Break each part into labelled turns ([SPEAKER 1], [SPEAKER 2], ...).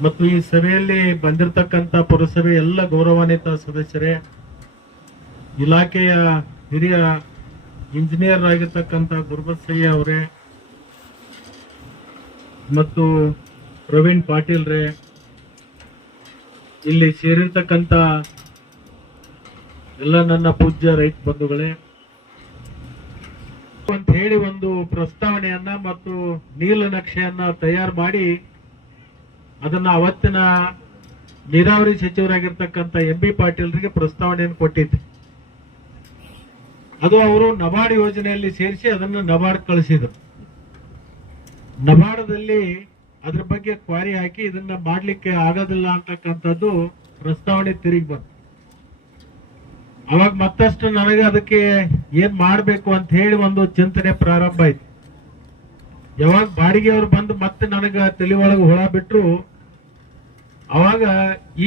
[SPEAKER 1] ಮತ್ತು ಈ ಸಭೆಯಲ್ಲಿ ಬಂದಿರತಕ್ಕಂತ ಪುರಸಭೆ ಎಲ್ಲ ಗೌರವಾನ್ವಿತ ಸದಸ್ಯರೇ, ಇಲಾಖೆಯ ಹಿರಿಯ ಇಂಜಿನಿಯರ್ ಆಗಿರ್ತಕ್ಕಂಥ ಗುರುಬಸಯ್ಯ ಅವರೇ, ಮತ್ತು ಪ್ರವೀಣ್ ಪಾಟೀಲ್ ರೇ, ಇಲ್ಲಿ ಸೇರಿರ್ತಕ್ಕಂಥ ಎಲ್ಲ ನನ್ನ ಪೂಜ್ಯ ರೈತ ಬಂಧುಗಳೇ. ಅಂತ ಹೇಳಿ ಒಂದು ಪ್ರಸ್ತಾವನೆಯನ್ನ ಮತ್ತು ನೀಲನಕ್ಷೆಯನ್ನ ತಯಾರು ಮಾಡಿ ಅದನ್ನ ಅವತ್ತಿನ ನೀರಾವರಿ ಸಚಿವರಾಗಿರ್ತಕ್ಕಂಥ ಎಂ ಬಿ ಪಾಟೀಲ್ರಿಗೆ ಪ್ರಸ್ತಾವನೆಯನ್ನು ಕೊಟ್ಟಿದ್ದೆ. ಅದು ಅವರು ನಬಾರ್ಡ್ ಯೋಜನೆಯಲ್ಲಿ ಸೇರಿಸಿ ಅದನ್ನು ನಬಾರ್ಡ್ ಕಳಿಸಿದರು. ನಬಾರ್ಡದಲ್ಲಿ ಅದ್ರ ಬಗ್ಗೆ ಕ್ವಾರಿ ಹಾಕಿ ಇದನ್ನ ಮಾಡಲಿಕ್ಕೆ ಆಗೋದಿಲ್ಲ ಅಂತಕ್ಕಂಥದ್ದು ಪ್ರಸ್ತಾವನೆ ತಿರುಗಿ ಬಂತು. ಅವಾಗ ಮತ್ತಷ್ಟು ನನಗೆ ಅದಕ್ಕೆ ಏನ್ ಮಾಡಬೇಕು ಅಂತ ಹೇಳಿ ಒಂದು ಚಿಂತನೆ ಪ್ರಾರಂಭ ಆಯ್ತು. ಯಾವಾಗ ಬಾಡಿಗೆಯವರು ಬಂದು ಮತ್ತೆ ನನಗೆ ತಲೆ ಒಳಗೆ ಹುಳ ಬಿಟ್ರು ಅವಾಗ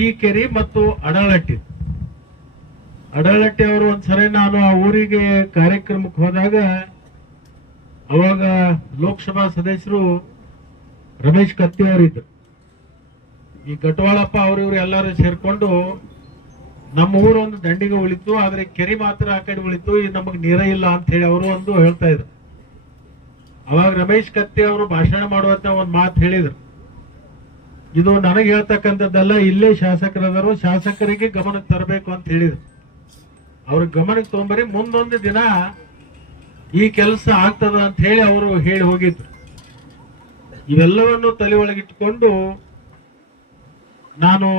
[SPEAKER 1] ಈ ಕೆರಿ ಮತ್ತು ಅಡಳಟ್ಟಿ. ಅಡಳಟ್ಟಿ ಅವರು ಒಂದ್ಸರಿ ನಾನು ಆ ಊರಿಗೆ ಕಾರ್ಯಕ್ರಮಕ್ಕೆ ಹೋದಾಗ ಅವಾಗ ಲೋಕಸಭಾ ಸದಸ್ಯರು ರಮೇಶ್ ಕತ್ತಿ ಅವರಿದ್ರು ಈ ಗಟ್ವಾಳಪ್ಪ ಅವರಿವ್ರು ಎಲ್ಲರೂ ಸೇರ್ಕೊಂಡು ನಮ್ಮ ಊರು ಒಂದು ದಂಡಿಗೆ ಉಳಿತು, ಆದರೆ ಕೆರೆ ಮಾತ್ರ ಆ ಕಡೆ ಉಳಿತು ಈ ನಮಗೆ ನೀರ ಇಲ್ಲ ಅಂತ ಹೇಳಿ ಅವರು ಒಂದು ಹೇಳ್ತಾ ಇದ್ರು. ಅವಾಗ ರಮೇಶ್ ಕತ್ತಿ ಅವರು ಭಾಷಣ ಮಾಡುವಂತ ಒಂದು ಮಾತು ಹೇಳಿದ್ರು. ಇದು ನನಗೆ ಹೇಳ್ತಕ್ಕಂಥದ್ದಲ್ಲ, ಇಲ್ಲೇ ಶಾಸಕರದರು ಶಾಸಕರಿಗೆ ಗಮನಕ್ಕೆ ತರಬೇಕು ಅಂತ ಹೇಳಿದ್ರು. ಅವ್ರ ಗಮನಕ್ಕೆ ತಗೊಂಬರಿ, ಮುಂದೊಂದು ದಿನ ಈ ಕೆಲಸ ಆಗ್ತದ ಅಂತ ಹೇಳಿ ಅವರು ಹೇಳಿ ಹೋಗಿದ್ರು. ಇವೆಲ್ಲವನ್ನು ತಲೆ ಒಳಗಿಟ್ಟುಕೊಂಡು ನಾನು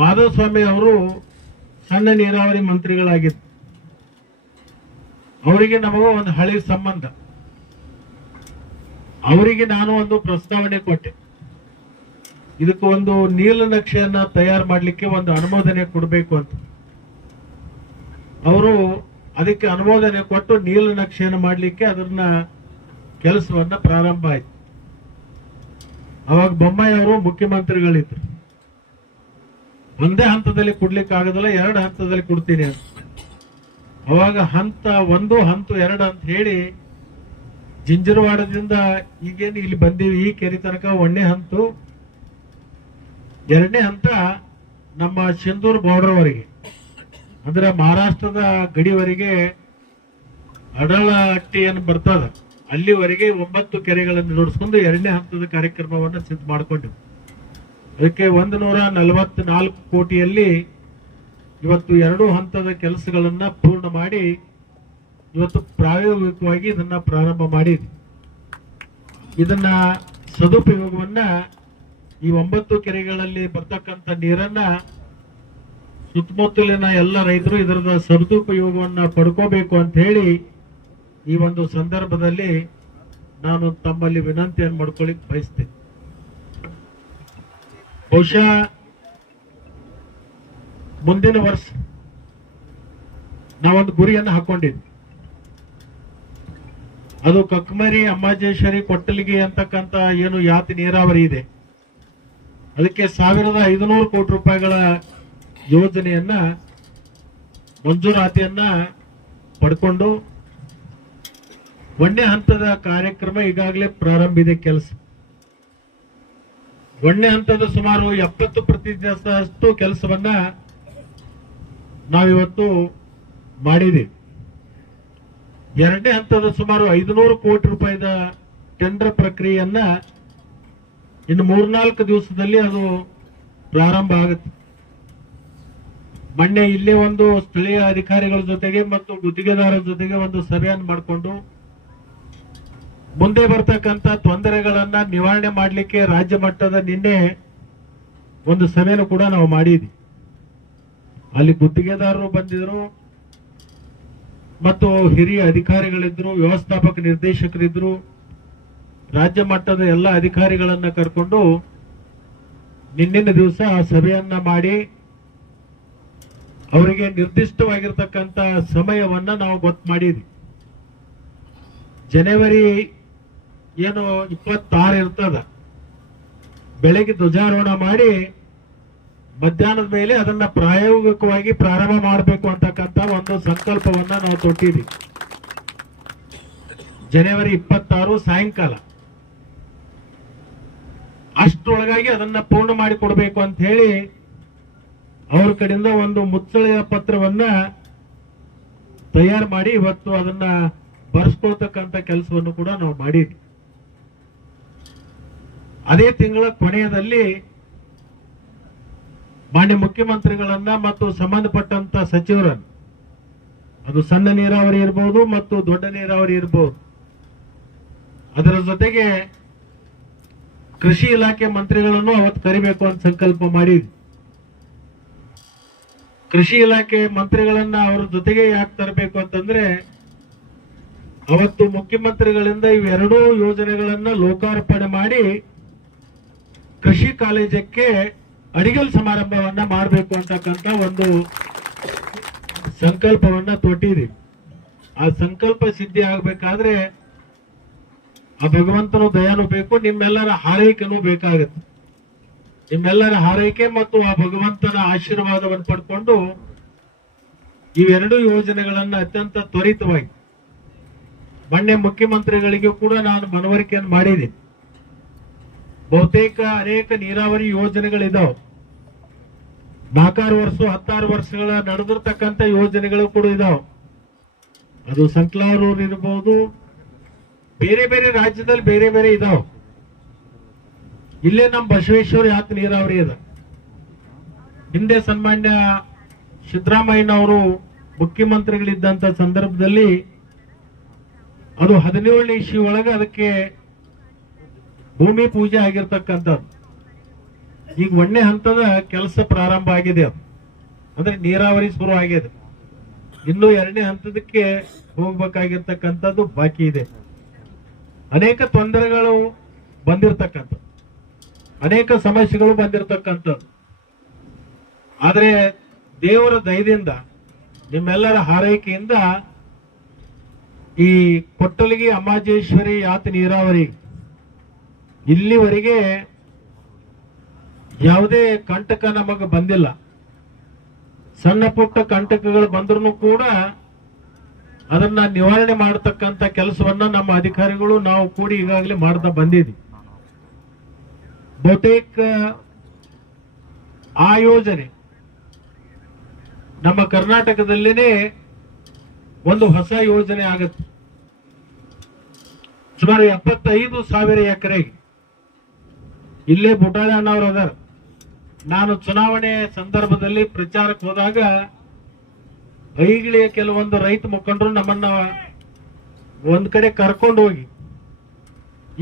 [SPEAKER 1] ಮಾಧವಸ್ವಾಮಿ ಅವರು ಸಣ್ಣ ನೀರಾವರಿ ಮಂತ್ರಿಗಳಾಗಿದ್ದು. ಅವರಿಗೆ ನಮಗೂ ಒಂದು ಹಳಿ ಸಂಬಂಧ. ಅವರಿಗೆ ನಾನು ಒಂದು ಪ್ರಸ್ತಾವನೆ ಕೊಟ್ಟೆ. ಇದಕ್ಕೆ ಒಂದು ನೀಲನಕ್ಷೆಯನ್ನ ತಯಾರು ಮಾಡಲಿಕ್ಕೆ ಒಂದು ಅನುಮೋದನೆ ಕೊಡಬೇಕು ಅಂತ. ಅವರು ಅದಕ್ಕೆ ಅನುಮೋದನೆ ಕೊಟ್ಟು ನೀಲನಕ್ಷೆಯನ್ನು ಮಾಡಲಿಕ್ಕೆ ಅದನ್ನ ಕೆಲಸವನ್ನ ಪ್ರಾರಂಭ ಆಯ್ತು. ಅವಾಗ ಬೊಮ್ಮಾಯಿ ಅವರು ಮುಖ್ಯಮಂತ್ರಿಗಳಿದ್ರು. ಒಂದೇ ಹಂತದಲ್ಲಿ ಕೊಡ್ಲಿಕ್ಕೆ ಆಗೋದಿಲ್ಲ, ಎರಡು ಹಂತದಲ್ಲಿ ಕೊಡ್ತೀನಿ ಅಂತ. ಅವಾಗ ಹಂತ ಒಂದು, ಹಂತ ಎರಡು ಅಂತ ಹೇಳಿ ಜಿಂಜರವಾಡದಿಂದ ಈಗೇನು ಇಲ್ಲಿ ಬಂದೀವಿ, ಈ ಕೆರೆ ತನಕ ಒಂದೇ ಹಂತ ಎರಡನೇ ಹಂತ ನಮ್ಮ ಸಿಂಧೂರ್ ಬಾರ್ಡರ್ ವರೆಗೆ. ಅಂದ್ರೆ ಮಹಾರಾಷ್ಟ್ರದ ಗಡಿವರೆಗೆ ಅಡಳ ಏನು ಬರ್ತದ, ಅಲ್ಲಿವರೆಗೆ ಒಂಬತ್ತು ಕೆರೆಗಳನ್ನು ಜೋಡಿಸ್ಕೊಂಡು ಎರಡನೇ ಹಂತದ ಕಾರ್ಯಕ್ರಮವನ್ನು ಸಿದ್ಧ ಮಾಡಿಕೊಂಡೆವು. ಅದಕ್ಕೆ ಒಂದು ನೂರ ನಲವತ್ನಾಲ್ಕು ಕೋಟಿಯಲ್ಲಿ ಇವತ್ತು ಎರಡು ಹಂತದ ಕೆಲಸಗಳನ್ನು ಪೂರ್ಣ ಮಾಡಿ ಇವತ್ತು ಪ್ರಾಯೋಗಿಕವಾಗಿ ಇದನ್ನು ಪ್ರಾರಂಭ ಮಾಡಿದ್ವಿ. ಇದನ್ನ ಸದುಪಯೋಗವನ್ನ ಈ ಒಂಬತ್ತು ಕೆರೆಗಳಲ್ಲಿ ಬರ್ತಕ್ಕಂಥ ನೀರನ್ನ ಸುತ್ತಮುತ್ತಲಿನ ಎಲ್ಲ ರೈತರು ಇದರದ ಸದುಪಯೋಗವನ್ನ ಪಡ್ಕೋಬೇಕು ಅಂತ ಹೇಳಿ ಈ ಒಂದು ಸಂದರ್ಭದಲ್ಲಿ ನಾನು ತಮ್ಮಲ್ಲಿ ವಿನಂತಿಯನ್ನು ಮಾಡ್ಕೊಳ್ಳಿಕ್ ಬಯಸ್ತೇನೆ. ಬಹುಶಃ ಮುಂದಿನ ವರ್ಷ ನಾವೊಂದು ಗುರಿಯನ್ನು ಹಾಕೊಂಡಿದ್ವಿ. ಅದು ಕಕ್ಮರಿ ಅಮ್ಮಾಜೇಶ್ವರಿ, ಕೊಟ್ಟಲಿಗೆ ಅಂತಕ್ಕಂಥ ಏನು ಯಾತಿ ನೀರಾವರಿ ಇದೆ. ಅದಕ್ಕೆ ಸಾವಿರದ ಐದುನೂರು ಕೋಟಿ ರೂಪಾಯಿಗಳ ಯೋಜನೆಯನ್ನ ಮಂಜೂರಾತಿಯನ್ನ ಪಡ್ಕೊಂಡು ಒಂದನೇ ಹಂತದ ಕಾರ್ಯಕ್ರಮ ಈಗಾಗಲೇ ಪ್ರಾರಂಭ ಇದೆ ಕೆಲಸ. ಒಂದನೇ ಹಂತದ ಸುಮಾರು ಎಪ್ಪತ್ತು ಪ್ರತಿಶತದಷ್ಟು ಕೆಲಸವನ್ನ ನಾವಿವತ್ತು ಮಾಡಿದ್ದೀವಿ. ಎರಡನೇ ಹಂತದ ಸುಮಾರು ಐದುನೂರು ಕೋಟಿ ರೂಪಾಯಿದ ಟೆಂಡರ್ ಪ್ರಕ್ರಿಯೆಯನ್ನ ಇನ್ನು ಮೂರ್ನಾಲ್ಕು ದಿವಸದಲ್ಲಿ ಅದು ಪ್ರಾರಂಭ ಆಗುತ್ತೆ. ಮೊನ್ನೆ ಇಲ್ಲೇ ಒಂದು ಸ್ಥಳೀಯ ಅಧಿಕಾರಿಗಳ ಜೊತೆಗೆ ಮತ್ತು ಗುತ್ತಿಗೆದಾರರ ಜೊತೆಗೆ ಒಂದು ಸಭೆಯನ್ನು ಮಾಡಿಕೊಂಡು ಮುಂದೆ ಬರ್ತಕ್ಕಂಥ ತೊಂದರೆಗಳನ್ನ ನಿವಾರಣೆ ಮಾಡಲಿಕ್ಕೆ ರಾಜ್ಯ ಮಟ್ಟದ ನಿನ್ನೆ ಒಂದು ಸಭೆಯನ್ನು ಕೂಡ ನಾವು ಮಾಡಿದ್ವಿ. ಅಲ್ಲಿ ಗುತ್ತಿಗೆದಾರರು ಬಂದಿದ್ರು ಮತ್ತು ಹಿರಿಯ ಅಧಿಕಾರಿಗಳಿದ್ರು, ವ್ಯವಸ್ಥಾಪಕ ನಿರ್ದೇಶಕರಿದ್ರು ರಾಜ್ಯ ಮಟ್ಟದ ಎಲ್ಲ ಅಧಿಕಾರಿಗಳನ್ನು ಕರ್ಕೊಂಡು ನಿನ್ನಿನ ದಿವಸ ಆ ಸಭೆಯನ್ನ ಮಾಡಿ ಅವರಿಗೆ ನಿರ್ದಿಷ್ಟವಾಗಿರ್ತಕ್ಕಂಥ ಸಮಯವನ್ನ ನಾವು ಗೊತ್ತು ಮಾಡಿದ್ವಿ. ಜನವರಿ ಏನು ಇಪ್ಪತ್ತಾರು ಇರ್ತದ. ಬೆಳಗ್ಗೆ ಧ್ವಜಾರೋಹಣ ಮಾಡಿ ಮಧ್ಯಾಹ್ನದ ಮೇಲೆ ಅದನ್ನ ಪ್ರಾಯೋಗಿಕವಾಗಿ ಪ್ರಾರಂಭ ಮಾಡಬೇಕು ಅಂತಕ್ಕಂಥ ಒಂದು ಸಂಕಲ್ಪವನ್ನ ನಾವು ತೊಟ್ಟಿದ್ವಿ. ಜನವರಿ ಇಪ್ಪತ್ತಾರು ಸಾಯಂಕಾಲ. ಅಷ್ಟರೊಳಗಾಗಿ ಅದನ್ನ ಪೂರ್ಣ ಮಾಡಿ ಕೊಡಬೇಕು ಅಂತ ಹೇಳಿ ಅವ್ರ ಕಡೆಯಿಂದ ಒಂದು ಮುಚ್ಚಳೆಯ ಪತ್ರವನ್ನ ತಯಾರು ಮಾಡಿ ಇವತ್ತು ಅದನ್ನ ಬರ್ಸ್ಕೊಳ್ತಕ್ಕಂಥ ಕೆಲಸವನ್ನು ಕೂಡ ನಾವು ಮಾಡಿದ್ವಿ. ಅದೇ ತಿಂಗಳ ಕೊನೆಯದಲ್ಲಿ ಮಾನ್ಯ ಮುಖ್ಯಮಂತ್ರಿಗಳನ್ನ ಮತ್ತು ಸಂಬಂಧಪಟ್ಟಂತ ಸಚಿವರನ್ನು, ಅದು ಸಣ್ಣ ನೀರಾವರಿ ಇರಬಹುದು ಮತ್ತು ದೊಡ್ಡ ನೀರಾವರಿ ಇರಬಹುದು ಅದರ ಜೊತೆಗೆ ಕೃಷಿ ಇಲಾಖೆ ಮಂತ್ರಿಗಳನ್ನು ಅವತ್ತು ಕರಿಬೇಕು ಅಂತ ಸಂಕಲ್ಪ ಮಾಡಿ. ಕೃಷಿ ಇಲಾಖೆ ಮಂತ್ರಿಗಳನ್ನ ಅವ್ರ ಜೊತೆಗೆ ಯಾಕೆ ತರಬೇಕು ಅಂತಂದ್ರೆ, ಅವತ್ತು ಮುಖ್ಯಮಂತ್ರಿಗಳಿಂದ ಇವೆರಡೂ ಯೋಜನೆಗಳನ್ನ ಲೋಕಾರ್ಪಣೆ ಮಾಡಿ ಕೃಷಿ ಕಾಲೇಜಕ್ಕೆ ಅಡಿಗಲ್ ಸಮಾರಂಭವನ್ನ ಮಾಡಬೇಕು ಅಂತಕ್ಕಂಥ ಒಂದು ಸಂಕಲ್ಪವನ್ನ ತೊಟ್ಟಿದೆ ಆ ಸಂಕಲ್ಪ ಸಿದ್ಧಿ ಆಗ್ಬೇಕಾದ್ರೆ ಆ ಭಗವಂತನು ದಯಾನು ಬೇಕು, ನಿಮ್ಮೆಲ್ಲರ ಹಾರೈಕೆನೂ ಬೇಕಾಗತ್ತೆ. ನಿಮ್ಮೆಲ್ಲರ ಹಾರೈಕೆ ಮತ್ತು ಆ ಭಗವಂತನ ಆಶೀರ್ವಾದವನ್ನು ಪಡ್ಕೊಂಡು ಇವೆರಡು ಯೋಜನೆಗಳನ್ನು ಅತ್ಯಂತ ತ್ವರಿತವಾಗಿ ಮೊನ್ನೆ ಮುಖ್ಯಮಂತ್ರಿಗಳಿಗೂ ಕೂಡ ನಾನು ಮನವರಿಕೆಯನ್ನು ಮಾಡಿದ್ದೀನಿ ಬಹುತೇಕ ಅನೇಕ ನೀರಾವರಿ ಯೋಜನೆಗಳಿದಾವೆ. ನಾಲ್ಕಾರು ವರ್ಷ, ಹತ್ತಾರು ವರ್ಷಗಳ ನಡೆದಿರ್ತಕ್ಕಂಥ ಯೋಜನೆಗಳು ಕೂಡ ಇದಾವೆ. ಅದು ಸಂಕ್ಲಾರೂರ್ ಇರಬಹುದು ಬೇರೆ ಬೇರೆ ರಾಜ್ಯದಲ್ಲಿ ಬೇರೆ ಬೇರೆ ಇದಾವ. ಇಲ್ಲೇ ನಮ್ಮ ಬಸವೇಶ್ವರ ಯಾತ ನೀರಾವರಿ ಅದ. ಹಿಂದೆ ಸನ್ಮಾನ್ಯ ಸಿದ್ದರಾಮಯ್ಯನವರು ಮುಖ್ಯಮಂತ್ರಿಗಳಿದ್ದಂತ ಸಂದರ್ಭದಲ್ಲಿ ಅದು ಹದಿನೇಳನೇ ಇಶಿ ಒಳಗೆ ಅದಕ್ಕೆ ಭೂಮಿ ಪೂಜೆ ಆಗಿರ್ತಕ್ಕಂಥದ್ದು. ಈಗ ಒಂದನೇ ಹಂತದ ಕೆಲಸ ಪ್ರಾರಂಭ ಆಗಿದೆ ಅದು. ಅಂದ್ರೆ ನೀರಾವರಿ ಶುರು ಆಗಿದೆ. ಇನ್ನು ಎರಡನೇ ಹಂತದಕ್ಕೆ ಹೋಗ್ಬೇಕಾಗಿರ್ತಕ್ಕಂಥದ್ದು ಬಾಕಿ ಇದೆ. ಅನೇಕ ತೊಂದರೆಗಳು ಬಂದಿರತಕ್ಕಂಥ ಅನೇಕ ಸಮಸ್ಯೆಗಳು ಬಂದಿರತಕ್ಕಂಥದ್ದು. ಆದರೆ ದೇವರ ದಯದಿಂದ, ನಿಮ್ಮೆಲ್ಲರ ಹಾರೈಕೆಯಿಂದ ಈ ಕೊಟ್ಟಲಿಗೆ ಅಮಾಜೇಶ್ವರಿ ಯಾತ ನೀರಾವರಿ, ಇಲ್ಲಿವರೆಗೆ ಯಾವುದೇ ಕಂಟಕ ನಮಗೆ ಬಂದಿಲ್ಲ. ಸಣ್ಣ ಪುಟ್ಟ ಕಂಟಕಗಳು ಬಂದ್ರು ಕೂಡ ಅದನ್ನ ನಿವಾರಣೆ ಮಾಡತಕ್ಕಂತ ಕೆಲಸವನ್ನ ನಮ್ಮ ಅಧಿಕಾರಿಗಳು ನಾವು ಕೂಡಿ ಈಗಾಗಲೇ ಮಾಡ್ತಾ ಬಂದಿದ್ವಿ ಬಹುತೇಕ ಆ ಯೋಜನೆ ನಮ್ಮ ಕರ್ನಾಟಕದಲ್ಲಿನೇ ಒಂದು ಹೊಸ ಯೋಜನೆ ಆಗುತ್ತೆ. ಸುಮಾರು ಎಪ್ಪತ್ತೈದು ಸಾವಿರ ಎಕರೆಗೆ. ಇಲ್ಲೇ ಬುಟಾಳೆ ಅಣ್ಣವ್ರು ಅದಾರ. ನಾನು ಚುನಾವಣೆ ಸಂದರ್ಭದಲ್ಲಿ ಪ್ರಚಾರಕ್ಕೆ ಹೋದಾಗ ಐಗಿಳಿಯ ಕೆಲವೊಂದು ರೈತ ಮುಖಂಡರು ನಮ್ಮನ್ನ ಒಂದ್ ಕಡೆ ಕರ್ಕೊಂಡು ಹೋಗಿ,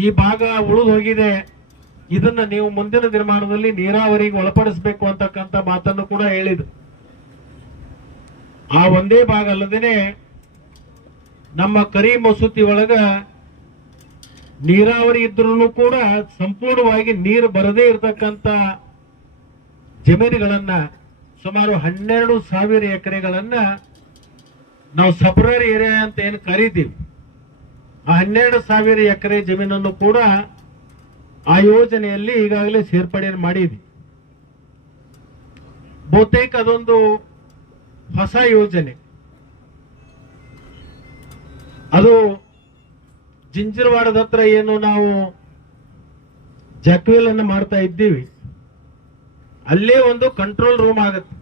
[SPEAKER 1] ಈ ಭಾಗ ಉಳಿದು ಹೋಗಿದೆ, ಇದನ್ನ ನೀವು ಮುಂದಿನ ನಿರ್ಮಾಣದಲ್ಲಿ ನೀರಾವರಿಗೆ ಒಳಪಡಿಸಬೇಕು ಅಂತಕ್ಕಂಥ ಮಾತನ್ನು ಕೂಡ ಹೇಳಿದ್ರು. ಆ ಒಂದೇ ಭಾಗ ಅಲ್ಲದೇನೆ ನಮ್ಮ ಕರಿ ಮಸೂತಿ ಒಳಗ ನೀರಾವರಿ ಇದ್ರೂ ಕೂಡ ಸಂಪೂರ್ಣವಾಗಿ ನೀರು ಬರದೇ ಇರತಕ್ಕಂತ ಜಮೀನುಗಳನ್ನ ಸುಮಾರು ಹನ್ನೆರಡು ಸಾವಿರ ಎಕರೆಗಳನ್ನ ನಾವು ಸಪರೇಟ್ ಏರಿಯಾ ಅಂತ ಏನು ಕರಿತೀವಿ. ಆ ಹನ್ನೆರಡು ಸಾವಿರ ಎಕರೆ ಜಮೀನನ್ನು ಕೂಡ ಆ ಯೋಜನೆಯಲ್ಲಿ ಈಗಾಗಲೇ ಸೇರ್ಪಡೆಯನ್ನು ಮಾಡಿದ್ವಿ. ಬಹುತೇಕ ಅದೊಂದು ಹೊಸ ಯೋಜನೆ. ಅದು ಜಿಂಜಿರವಾಡದ ಹತ್ರ ಏನು ನಾವು ಜಕ್ವೇಲ್ ಅನ್ನು ಮಾಡ್ತಾ ಇದ್ದೀವಿ. ಅಲ್ಲೇ ಒಂದು ಕಂಟ್ರೋಲ್ ರೂಮ್ ಆಗುತ್ತೆ.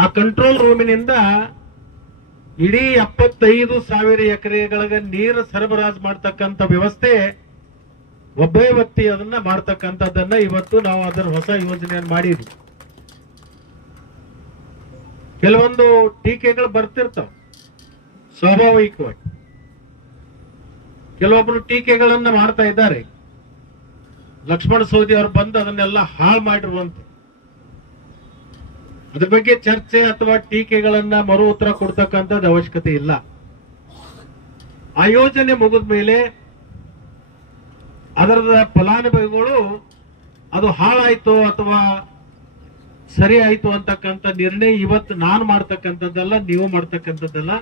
[SPEAKER 1] ಆ ಕಂಟ್ರೋಲ್ ರೂಮಿನಿಂದ ಇಡೀ ಎಪ್ಪತ್ತೈದು ಸಾವಿರ ಎಕರೆಗಳಿಗೆ ನೀರು ಸರಬರಾಜು ಮಾಡ್ತಕ್ಕಂಥ ವ್ಯವಸ್ಥೆ, ಒಬ್ಬೇ ವ್ಯಕ್ತಿ ಅದನ್ನ ಮಾಡ್ತಕ್ಕಂಥದ್ದನ್ನ ಇವತ್ತು ನಾವು ಅದರ ಹೊಸ ಯೋಜನೆಯನ್ನು ಮಾಡಿದ್ವಿ. ಕೆಲವೊಂದು ಟೀಕೆಗಳು ಬರ್ತಿರ್ತಾವ, ಸ್ವಾಭಾವಿಕವಾಗಿ. ಕೆಲವೊಬ್ರು ಟೀಕೆಗಳನ್ನ ಮಾಡ್ತಾ ಇದ್ದಾರೆ. ಲಕ್ಷ್ಮಣ ಸೌದಿ ಅವರು ಬಂದು ಅದನ್ನೆಲ್ಲ ಹಾಳು ಮಾಡಿರುವಂತ. ಅದ್ರ ಬಗ್ಗೆ ಚರ್ಚೆ ಅಥವಾ ಟೀಕೆಗಳನ್ನ ಮರು ಉತ್ತರ ಕೊಡ್ತಕ್ಕಂಥದ್ದು ಅವಶ್ಯಕತೆ ಇಲ್ಲ. ಆ ಯೋಜನೆ ಮುಗಿದ ಮೇಲೆ ಅದರ ಫಲಾನುಭವಿಗಳು ಅದು ಹಾಳಾಯ್ತು ಅಥವಾ ಸರಿ ಆಯ್ತು ಅಂತಕ್ಕಂಥ ನಿರ್ಣಯ ಇವತ್ತು ನಾನು ಮಾಡ್ತಕ್ಕಂಥದ್ದಲ್ಲ, ನೀವು ಮಾಡ್ತಕ್ಕಂಥದ್ದಲ್ಲ.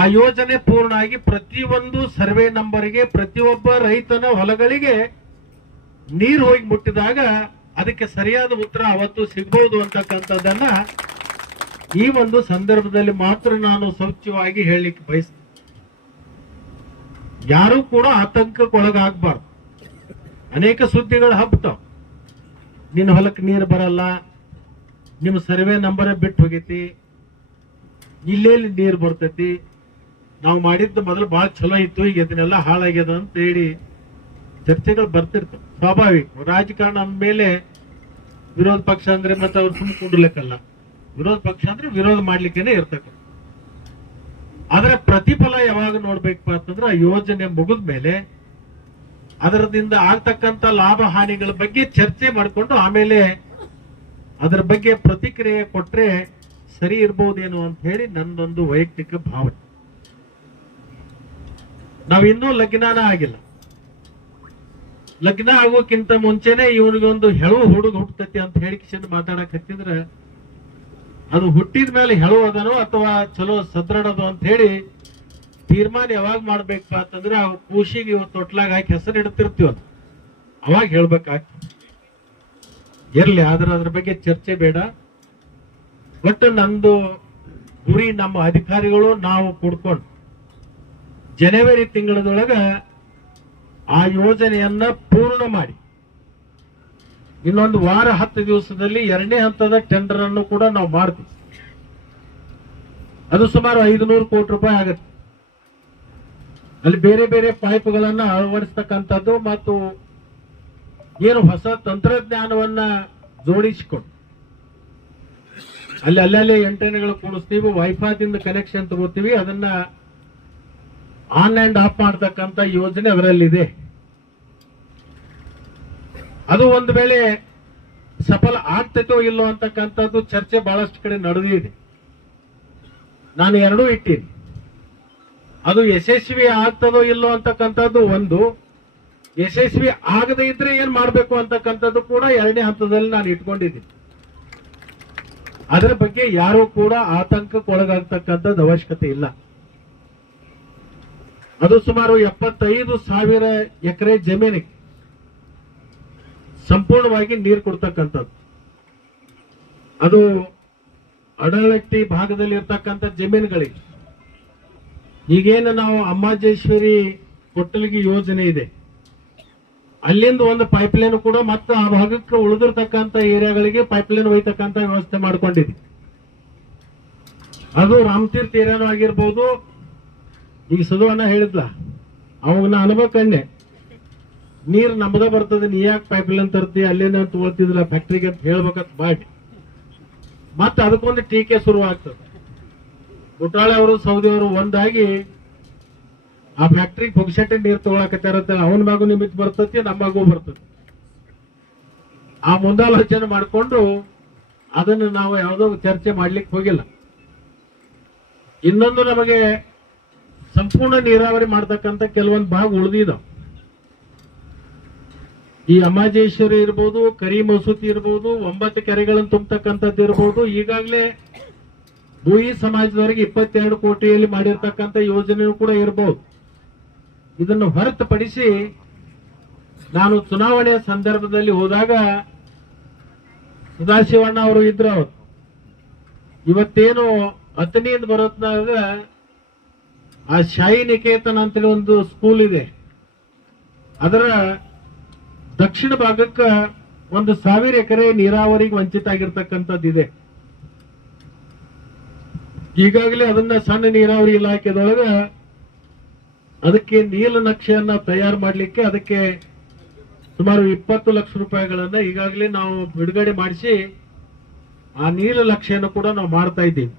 [SPEAKER 1] ಆ ಯೋಜನೆ ಪೂರ್ಣ ಆಗಿ ಪ್ರತಿಯೊಂದು ಸರ್ವೆ ನಂಬರ್ಗೆ, ಪ್ರತಿಯೊಬ್ಬ ರೈತನ ಹೊಲಗಳಿಗೆ ನೀರು ಹೋಗಿ ಮುಟ್ಟಿದಾಗ ಅದಕ್ಕೆ ಸರಿಯಾದ ಉತ್ತರ ಅವತ್ತು ಸಿಗ್ಬೋದು ಅಂತಕ್ಕಂಥದ್ದನ್ನ ಈ ಒಂದು ಸಂದರ್ಭದಲ್ಲಿ ಮಾತ್ರ ನಾನು ಸೌಚ್ಯವಾಗಿ ಹೇಳಲಿಕ್ಕೆ ಬಯಸ್ತೇನೆ ಯಾರು ಕೂಡ ಆತಂಕಕ್ಕೊಳಗಾಗಬಾರ್ದು. ಅನೇಕ ಸುದ್ದಿಗಳು ಹಬ್ತಾವ. ನಿನ್ನ ಹೊಲಕ್ಕೆ ನೀರು ಬರಲ್ಲ, ನಿಮ್ಮ ಸರ್ವೆ ನಂಬರ್ ಬಿಟ್ಟು ಹೋಗೈತಿ, ಇಲ್ಲೇಲಿ ನೀರು ಬರ್ತೈತಿ, ನಾವು ಮಾಡಿದ್ದು ಮೊದಲು ಭಾಳ ಚಲೋ ಇತ್ತು, ಈಗ ಇದನ್ನೆಲ್ಲ ಹಾಳಾಗ್ಯದ ಅಂತ ಹೇಳಿ ಚರ್ಚೆಗಳು ಬರ್ತಿರ್ತವೆ. ಸ್ವಾಭಾವಿಕ. ರಾಜಕಾರಣ ಅಂದ್ಮೇಲೆ ವಿರೋಧ ಪಕ್ಷ ಅಂದ್ರೆ ಮತ್ತೆ ಅವ್ರು ಸುಮ್ಮನೆ ಕುಂಡ್ಲಿಕ್ಕಲ್ಲ ವಿರೋಧ ಪಕ್ಷ ಅಂದ್ರೆ ವಿರೋಧ ಮಾಡ್ಲಿಕ್ಕೇನೆ ಇರ್ತಕ್ಕ ಅದರ ಪ್ರತಿಫಲ ಯಾವಾಗ ನೋಡ್ಬೇಕಪ್ಪ ಅಂತಂದ್ರೆ ಆ ಯೋಜನೆ ಮುಗಿದ ಮೇಲೆ ಅದರದಿಂದ ಆಗ್ತಕ್ಕಂತ ಲಾಭ ಹಾನಿಗಳ ಬಗ್ಗೆ ಚರ್ಚೆ ಮಾಡಿಕೊಂಡು ಆಮೇಲೆ ಅದರ ಬಗ್ಗೆ ಪ್ರತಿಕ್ರಿಯೆ ಕೊಟ್ರೆ ಸರಿ ಇರ್ಬೋದೇನೋ ಅಂತ ಹೇಳಿ ನನ್ನೊಂದು ವೈಯಕ್ತಿಕ ಭಾವನೆ. ನಾವಿನ್ನೂ ಲಗ್ನಾನ ಆಗಿಲ್ಲ. ಲಗ್ನ ಆಗೋಕ್ಕಿಂತ ಮುಂಚೆನೆ ಇವನಿಗೊಂದು ಹೆಳು ಹುಡುಗ ಹುಟ್ಟತೈತಿ ಅಂತ ಹೇಳಿ ಕಿಶನ್ ಮಾತಾಡಕ್ ಹತ್ತಿದ್ರ ಅದು ಹುಟ್ಟಿದ ಮೇಲೆ ಹೆಳು ಅದನೋ ಅಥವಾ ಚಲೋ ಸದೃಢದು ಅಂತ ಹೇಳಿ ತೀರ್ಮಾನ ಯಾವಾಗ ಮಾಡ್ಬೇಕಪ್ಪ ಅಂತಂದ್ರೆ ಆ ಕೂಶಿಗೆ ಇವತ್ತು ತೊಟ್ಲಾಗ ಹಾಕಿ ಹೆಸರು ಇಡ್ತಿರ್ತೀವ ಅವಾಗ ಹೇಳ್ಬೇಕಾಗ್ತದೆ. ಇರ್ಲಿ, ಆದ್ರೆ ಅದ್ರ ಬಗ್ಗೆ ಚರ್ಚೆ ಬೇಡ. ಒಟ್ಟು ನಂದು ಗುರಿ, ನಮ್ಮ ಅಧಿಕಾರಿಗಳು, ನಾವು ಕೂಡ್ಕೊಂಡು, ಜನವರಿ ತಿಂಗಳದೊಳಗ ಆ ಯೋಜನೆಯನ್ನ ಪೂರ್ಣ ಮಾಡಿ. ಇನ್ನೊಂದು ವಾರ ಹತ್ತು ದಿವಸದಲ್ಲಿ ಎರಡನೇ ಹಂತದ ಟೆಂಡರ್ ಅನ್ನು ಕೂಡ ನಾವು ಮಾಡ್ತೀವಿ. ಅದು ಸುಮಾರು ಐದುನೂರು ಕೋಟಿ ರೂಪಾಯಿ ಆಗುತ್ತೆ. ಅಲ್ಲಿ ಬೇರೆ ಬೇರೆ ಪೈಪ್ಗಳನ್ನು ಅಳವಡಿಸ್ತಕ್ಕಂಥದ್ದು ಮತ್ತು ಏನು ಹೊಸ ತಂತ್ರಜ್ಞಾನವನ್ನ ಜೋಡಿಸಿಕೊಂಡು. ಅಲ್ಲಿ ಅಲ್ಲಲ್ಲೇ ಎಂಟನೆಗಳು ಕೂಡಿಸ್ತೀವಿ ವೈಫಾದಿಂದ ಕನೆಕ್ಷನ್ ತಗೋತೀವಿ, ಅದನ್ನ ಆನ್ ಅಂಡ್ ಆಫ್ ಮಾಡ್ತಕ್ಕಂಥ ಯೋಜನೆ ಅವರಲ್ಲಿದೆ. ಅದು ಒಂದು ವೇಳೆ ಸಫಲ ಆಗ್ತೈತೋ ಇಲ್ಲೋ ಅಂತಕ್ಕಂಥದ್ದು ಚರ್ಚೆ ಬಹಳಷ್ಟು ಕಡೆ ನಡೆದಿದೆ ನಾನು ಎರಡೂ ಇಟ್ಟೀನಿ. ಅದು ಯಶಸ್ವಿ ಆಗ್ತದೋ ಇಲ್ಲೋ ಅಂತಕ್ಕಂಥದ್ದು ಒಂದು. ಯಶಸ್ವಿ ಆಗದೇ ಇದ್ರೆ ಏನ್ ಮಾಡಬೇಕು ಅಂತಕ್ಕಂಥದ್ದು ಕೂಡ ಎರಡನೇ ಹಂತದಲ್ಲಿ ನಾನು ಇಟ್ಕೊಂಡಿದ್ದೀನಿ. ಅದರ ಬಗ್ಗೆ ಯಾರು ಕೂಡ ಆತಂಕಕ್ಕೊಳಗಾಗ್ತಕ್ಕಂಥದ್ದು ಅವಶ್ಯಕತೆ ಇಲ್ಲ. ಅದು ಸುಮಾರು ಎಪ್ಪತ್ತೈದು ಸಾವಿರ ಎಕರೆ ಜಮೀನಿಗೆ ಸಂಪೂರ್ಣವಾಗಿ ನೀರು ಕೊಡ್ತಕ್ಕಂಥದ್ದು. ಅದು ಅಡಲಟ್ಟಿ ಭಾಗದಲ್ಲಿ ಇರ್ತಕ್ಕಂಥ ಜಮೀನುಗಳಿಗೆ. ಈಗೇನು ನಾವು ಅಮ್ಮಾಜೇಶ್ವರಿ ಕೊಟ್ಟಲಿಗೆ ಯೋಜನೆ ಇದೆ. ಅಲ್ಲಿಂದ ಒಂದು ಪೈಪ್ಲೈನ್ ಕೂಡ ಮತ್ತೆ ಆ ಭಾಗಕ್ಕೆ ಉಳಿದಿರ್ತಕ್ಕಂಥ ಏರಿಯಾಗಳಿಗೆ ಪೈಪ್ಲೈನ್ ಒಯ್ತಕ್ಕಂಥ ವ್ಯವಸ್ಥೆ ಮಾಡಿಕೊಂಡಿದೆ ಅದು ರಾಮತೀರ್ಥ ಏರಿಯಾನು ಆಗಿರ್ಬೋದು ಈಗ ಸದು ಅಣ್ಣ ಹೇಳಿದ್ಲ ಅವಾಗ ನಾ ಅನ್ಬೇಕಂಡೆ ನೀರು ನಮ್ದ ಬರ್ತದೆ, ನೀ ಯಾಕೆ ಪೈಪ್ಲೈನ್ ತರ್ತಿ, ಅಲ್ಲೇನ ತಗೊಳ್ತಿದಿಲ್ಲ ಫ್ಯಾಕ್ಟ್ರಿಗೆ ಅಂತ ಹೇಳ್ಬೇಕಂತ ಮಾಡಿ. ಮತ್ತೆ ಅದಕ್ಕೊಂದು ಟೀಕೆ ಶುರು ಆಗ್ತದೆ. ಗುಟ್ಟಾಳೆ ಅವರು, ಸೌದಿ ಅವರು ಒಂದಾಗಿ ಆ ಫ್ಯಾಕ್ಟ್ರಿಗೆ ಪುಗ್ಸಟ್ಟೆ ನೀರು ತಗೊಳಕತ್ತಾರಂತ ಅವನ ಮಗು ನಿಮಿತ್ ಬರ್ತತಿ ನಮ್ಮ ಮಗು ಬರ್ತದೆ ಆ ಮುಂದಾಲೋಚನೆ ಮಾಡಿಕೊಂಡು ಅದನ್ನು ನಾವು ಯಾವುದೋ ಚರ್ಚೆ ಮಾಡ್ಲಿಕ್ಕೆ ಹೋಗಿಲ್ಲ. ಇನ್ನೊಂದು ನಮಗೆ ಸಂಪೂರ್ಣ ನೀರಾವರಿ ಮಾಡ್ತಕ್ಕಂಥ ಕೆಲವೊಂದು ಭಾಗ ಉಳಿದಿದ್ದಾವೆ ಈ ಅಮಾಜೇಶ್ವರಿ ಇರ್ಬೋದು, ಕರಿ ಮಸೂತಿ ಇರ್ಬೋದು, ಒಂಬತ್ತು ಕೆರೆಗಳನ್ನು ತುಂಬತಕ್ಕಂಥದ್ದು ಇರ್ಬೋದು, ಈಗಾಗಲೇ ಭೂಯಿ ಸಮಾಜದವರಿಗೆ ಇಪ್ಪತ್ತೆರಡು ಕೋಟಿಯಲ್ಲಿ ಮಾಡಿರ್ತಕ್ಕಂಥ ಯೋಜನೆಯೂ ಕೂಡ ಇರಬಹುದು ಇದನ್ನು ಹೊರತುಪಡಿಸಿ ನಾನು ಚುನಾವಣೆಯ ಸಂದರ್ಭದಲ್ಲಿ ಹೋದಾಗ ಸದಾಶಿವಣ್ಣ ಅವರು ಇದ್ರು ಇವತ್ತೇನು ಹತ್ತನೇ ಬರೋತ್ನಾಗ ಆ ಶಾಯಿ ನಿಕೇತನ ಅಂತೇಳಿ ಒಂದು ಸ್ಕೂಲ್ ಇದೆ. ಅದರ ದಕ್ಷಿಣ ಭಾಗಕ್ಕ ಒಂದು ಸಾವಿರ ಎಕರೆ ನೀರಾವರಿಗೆ ವಂಚಿತ ಆಗಿರ್ತಕ್ಕಂಥದ್ದಿದೆ ಈಗಾಗಲೇ ಅದನ್ನ ಸಣ್ಣ ನೀರಾವರಿ ಇಲಾಖೆದೊಳಗ ಅದಕ್ಕೆ ನೀಲನಕ್ಷೆಯನ್ನ ತಯಾರು ಮಾಡಲಿಕ್ಕೆ ಅದಕ್ಕೆ ಸುಮಾರು ಇಪ್ಪತ್ತು ಲಕ್ಷ ರೂಪಾಯಿಗಳನ್ನ ಈಗಾಗಲೇ ನಾವು ಬಿಡುಗಡೆ ಮಾಡಿಸಿ ಆ ನೀಲನಕ್ಷೆಯನ್ನು ಕೂಡ ನಾವು ಮಾಡ್ತಾ ಇದ್ದೀವಿ.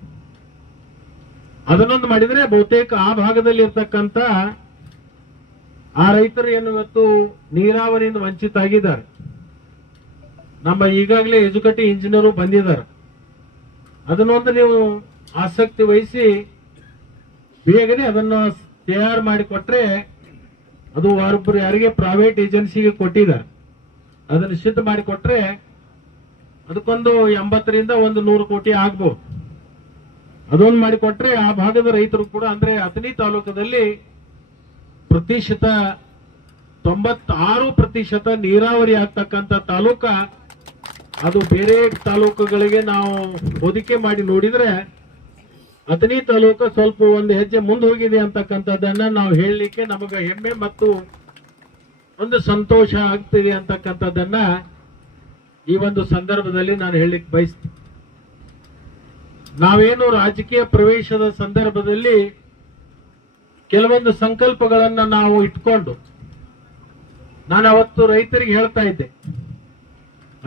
[SPEAKER 1] ಅದನ್ನೊಂದು ಮಾಡಿದ್ರೆ ಬಹುತೇಕ ಆ ಭಾಗದಲ್ಲಿ ಇರ್ತಕ್ಕಂಥ ಆ ರೈತರು ಏನು ಇವತ್ತು ನೀರಾವರಿಯಿಂದ ವಂಚಿತ ಆಗಿದ್ದಾರೆ ನಮ್ಮ ಈಗಾಗಲೇ ಎಜುಕೇಟಿ ಇಂಜಿನಿಯರು ಬಂದಿದ್ದಾರೆ. ಅದನ್ನೊಂದು ನೀವು ಆಸಕ್ತಿ ವಹಿಸಿ ಬೇಗನೆ ಅದನ್ನು ತಯಾರು ಮಾಡಿಕೊಟ್ರೆ ಅದು ಒಬ್ಬರು ಯಾರಿಗೆ ಪ್ರೈವೇಟ್ ಏಜೆನ್ಸಿಗೆ ಕೊಟ್ಟಿದ್ದಾರೆ. ಅದನ್ನು ಸಿದ್ಧ ಮಾಡಿಕೊಟ್ರೆ ಅದಕ್ಕೊಂದು ಎಂಬತ್ತರಿಂದ ಒಂದು ನೂರು ಕೋಟಿ ಆಗ್ಬೋದು. ಅದೊಂದು ಮಾಡಿಕೊಟ್ರೆ ಆ ಭಾಗದ ರೈತರು ಕೂಡ, ಅಂದ್ರೆ ಅಥಣಿ ತಾಲೂಕದಲ್ಲಿ ಪ್ರತಿಶತ ತೊಂಬತ್ತಾರು ಪ್ರತಿಶತ ನೀರಾವರಿ ಆಗ್ತಕ್ಕಂಥ ತಾಲೂಕ, ಅದು ಬೇರೆ ತಾಲೂಕುಗಳಿಗೆ ನಾವು ಹೋಲಿಕೆ ಮಾಡಿ ನೋಡಿದ್ರೆ ಅಥಣಿ ತಾಲೂಕ ಸ್ವಲ್ಪ ಒಂದು ಹೆಜ್ಜೆ ಮುಂದೆ ಹೋಗಿದೆ ಅಂತಕ್ಕಂಥದ್ದನ್ನ ನಾವು ಹೇಳಲಿಕ್ಕೆ ನಮಗೆ ಹೆಮ್ಮೆ ಮತ್ತು ಒಂದು ಸಂತೋಷ ಆಗ್ತಿದೆ ಅಂತಕ್ಕಂಥದ್ದನ್ನ ಈ ಒಂದು ಸಂದರ್ಭದಲ್ಲಿ ನಾನು ಹೇಳಲಿಕ್ಕೆ ಬಯಸ್ತೀನಿ. ನಾವೇನು ರಾಜಕೀಯ ಪ್ರವೇಶದ ಸಂದರ್ಭದಲ್ಲಿ ಕೆಲವೊಂದು ಸಂಕಲ್ಪಗಳನ್ನು ನಾವು ಇಟ್ಕೊಂಡು ನಾನು ಅವತ್ತು ರೈತರಿಗೆ ಹೇಳ್ತಾ ಇದ್ದೆ.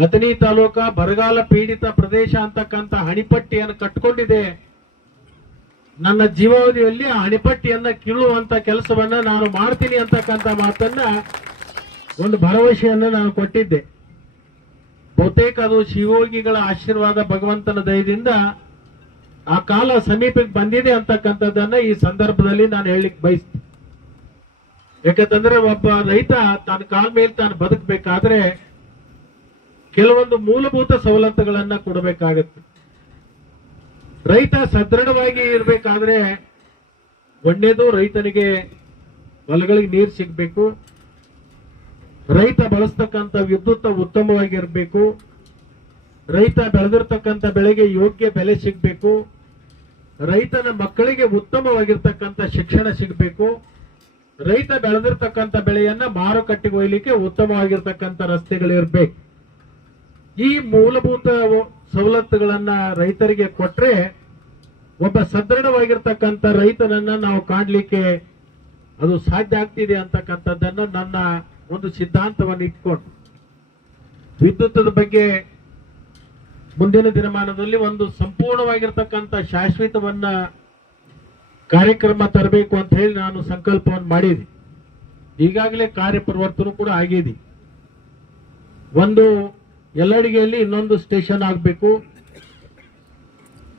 [SPEAKER 1] ಅಥಣಿ ತಾಲೂಕ ಬರಗಾಲ ಪೀಡಿತ ಪ್ರದೇಶ ಅಂತಕ್ಕಂಥ ಹಣಿಪಟ್ಟಿಯನ್ನು ಕಟ್ಕೊಂಡಿದೆ. ನನ್ನ ಜೀವಾವಧಿಯಲ್ಲಿ ಆ ಹಣಿಪಟ್ಟಿಯನ್ನ ಕೀಳುವಂತ ಕೆಲಸವನ್ನ ನಾನು ಮಾಡ್ತೀನಿ ಅಂತಕ್ಕಂಥ ಮಾತನ್ನ ಒಂದು ಭರವಸೆಯನ್ನ ನಾನು ಕೊಟ್ಟಿದ್ದೆ. ಬಹುತೇಕ ಅದು ಶಿವಯೋಗಿಗಳ ಆಶೀರ್ವಾದ ಭಗವಂತನ ದಯದಿಂದ ಆ ಕಾಲ ಸಮೀಪಕ್ಕೆ ಬಂದಿದೆ ಅಂತಕ್ಕಂಥದ್ದನ್ನ ಈ ಸಂದರ್ಭದಲ್ಲಿ ನಾನು ಹೇಳಲಿಕ್ಕೆ ಬಯಸ್ತೀನಿ. ಯಾಕಂತಂದ್ರೆ ಒಬ್ಬ ರೈತ ತನ್ನ ಕಾಲ ಮೇಲೆ ತಾನು ಬದುಕಬೇಕಾದ್ರೆ ಕೆಲವೊಂದು ಮೂಲಭೂತ ಸವಲತ್ತುಗಳನ್ನ ಕೊಡಬೇಕಾಗತ್ತೆ. ರೈತ ಸದೃಢವಾಗಿ ಇರಬೇಕಾದ್ರೆ ಒಳ್ಳೇದು ರೈತನಿಗೆ ಹೊಲಗಳಿಗೆ ನೀರು ಸಿಗಬೇಕು. ರೈತ ಬಳಸ್ತಕ್ಕಂಥ ವಿದ್ಯುತ್ ಉತ್ತಮವಾಗಿರಬೇಕು. ರೈತ ಬೆಳೆದಿರ್ತಕ್ಕಂಥ ಬೆಳೆಗೆ ಯೋಗ್ಯ ಬೆಲೆ ಸಿಗಬೇಕು. ರೈತನ ಮಕ್ಕಳಿಗೆ ಉತ್ತಮವಾಗಿರ್ತಕ್ಕಂಥ ಶಿಕ್ಷಣ ಸಿಗಬೇಕು. ರೈತ ಬೆಳೆದಿರ್ತಕ್ಕಂಥ ಬೆಳೆಯನ್ನ ಮಾರುಕಟ್ಟೆಗೆ ಒಯ್ಯಲಿಕ್ಕೆ ಉತ್ತಮವಾಗಿರ್ತಕ್ಕಂಥ ರಸ್ತೆಗಳಿರ್ಬೇಕು. ಈ ಮೂಲಭೂತ ಸವಲತ್ತುಗಳನ್ನ ರೈತರಿಗೆ ಕೊಟ್ರೆ ಒಬ್ಬ ಸದೃಢವಾಗಿರ್ತಕ್ಕಂಥ ರೈತನನ್ನ ನಾವು ಕಾಣಲಿಕ್ಕೆ ಅದು ಸಾಧ್ಯ ಆಗ್ತಿದೆ ಅಂತಕ್ಕಂಥದ್ದನ್ನು ನನ್ನ ಒಂದು ಸಿದ್ಧಾಂತವನ್ನು ಇಟ್ಕೊಂಡು ವಿದ್ಯುತ್ತದ ಬಗ್ಗೆ ಮುಂದಿನ ದಿನಮಾನದಲ್ಲಿ ಒಂದು ಸಂಪೂರ್ಣವಾಗಿರ್ತಕ್ಕಂಥ ಶಾಶ್ವತವನ್ನ ಕಾರ್ಯಕ್ರಮ ತರಬೇಕು ಅಂತ ಹೇಳಿ ನಾನು ಸಂಕಲ್ಪವನ್ನು ಮಾಡಿದೆ. ಈಗಾಗಲೇ ಕಾರ್ಯಪರಿವರ್ತನೆ ಕೂಡ ಆಗಿದೆ. ಒಂದು ಎಲ್ಲಡಿಗೆಯಲ್ಲಿ ಇನ್ನೊಂದು ಸ್ಟೇಷನ್ ಆಗಬೇಕು.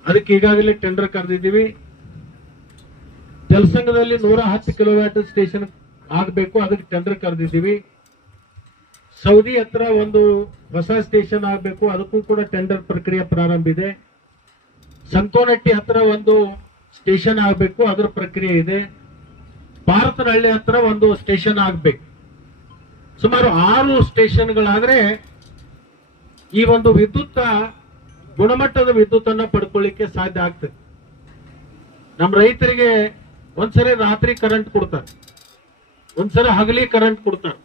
[SPEAKER 1] ಅದಕ್ಕೆ ಈಗಾಗಲೇ ಟೆಂಡರ್ ಕರೆದಿದ್ದೀವಿ. ಜಲಸಂಘದಲ್ಲಿ ನೂರ ಹತ್ತು ಕಿಲೋಮೀಟರ್ ಸ್ಟೇಷನ್ ಆಗಬೇಕು, ಅದಕ್ಕೆ ಟೆಂಡರ್ ಕರೆದಿದ್ದೀವಿ. ಸೌದಿ ಹತ್ರ ಒಂದು ಹೊಸ ಸ್ಟೇಷನ್ ಆಗಬೇಕು, ಅದಕ್ಕೂ ಕೂಡ ಟೆಂಡರ್ ಪ್ರಕ್ರಿಯೆ ಪ್ರಾರಂಭ ಇದೆ. ಸಂಕೋನಟ್ಟಿ ಹತ್ರ ಒಂದು ಸ್ಟೇಷನ್ ಆಗಬೇಕು, ಅದರ ಪ್ರಕ್ರಿಯೆ ಇದೆ. ಭಾರತನಹಳ್ಳಿ ಹತ್ರ ಒಂದು ಸ್ಟೇಷನ್ ಆಗಬೇಕು. ಸುಮಾರು ಆರು ಸ್ಟೇಷನ್ಗಳಾದರೆ ಈ ಒಂದು ವಿದ್ಯುತ್, ಗುಣಮಟ್ಟದ ವಿದ್ಯುತ್ತನ್ನು ಪಡ್ಕೊಳ್ಳಿಕ್ಕೆ ಸಾಧ್ಯ ಆಗ್ತದೆ. ನಮ್ಮ ರೈತರಿಗೆ ಒಂದ್ಸರಿ ರಾತ್ರಿ ಕರೆಂಟ್ ಕೊಡ್ತಾರೆ. ಒಂದ್ಸರಿ ಹಗಲಿ ಕರೆಂಟ್ ಕೊಡ್ತಾರೆ.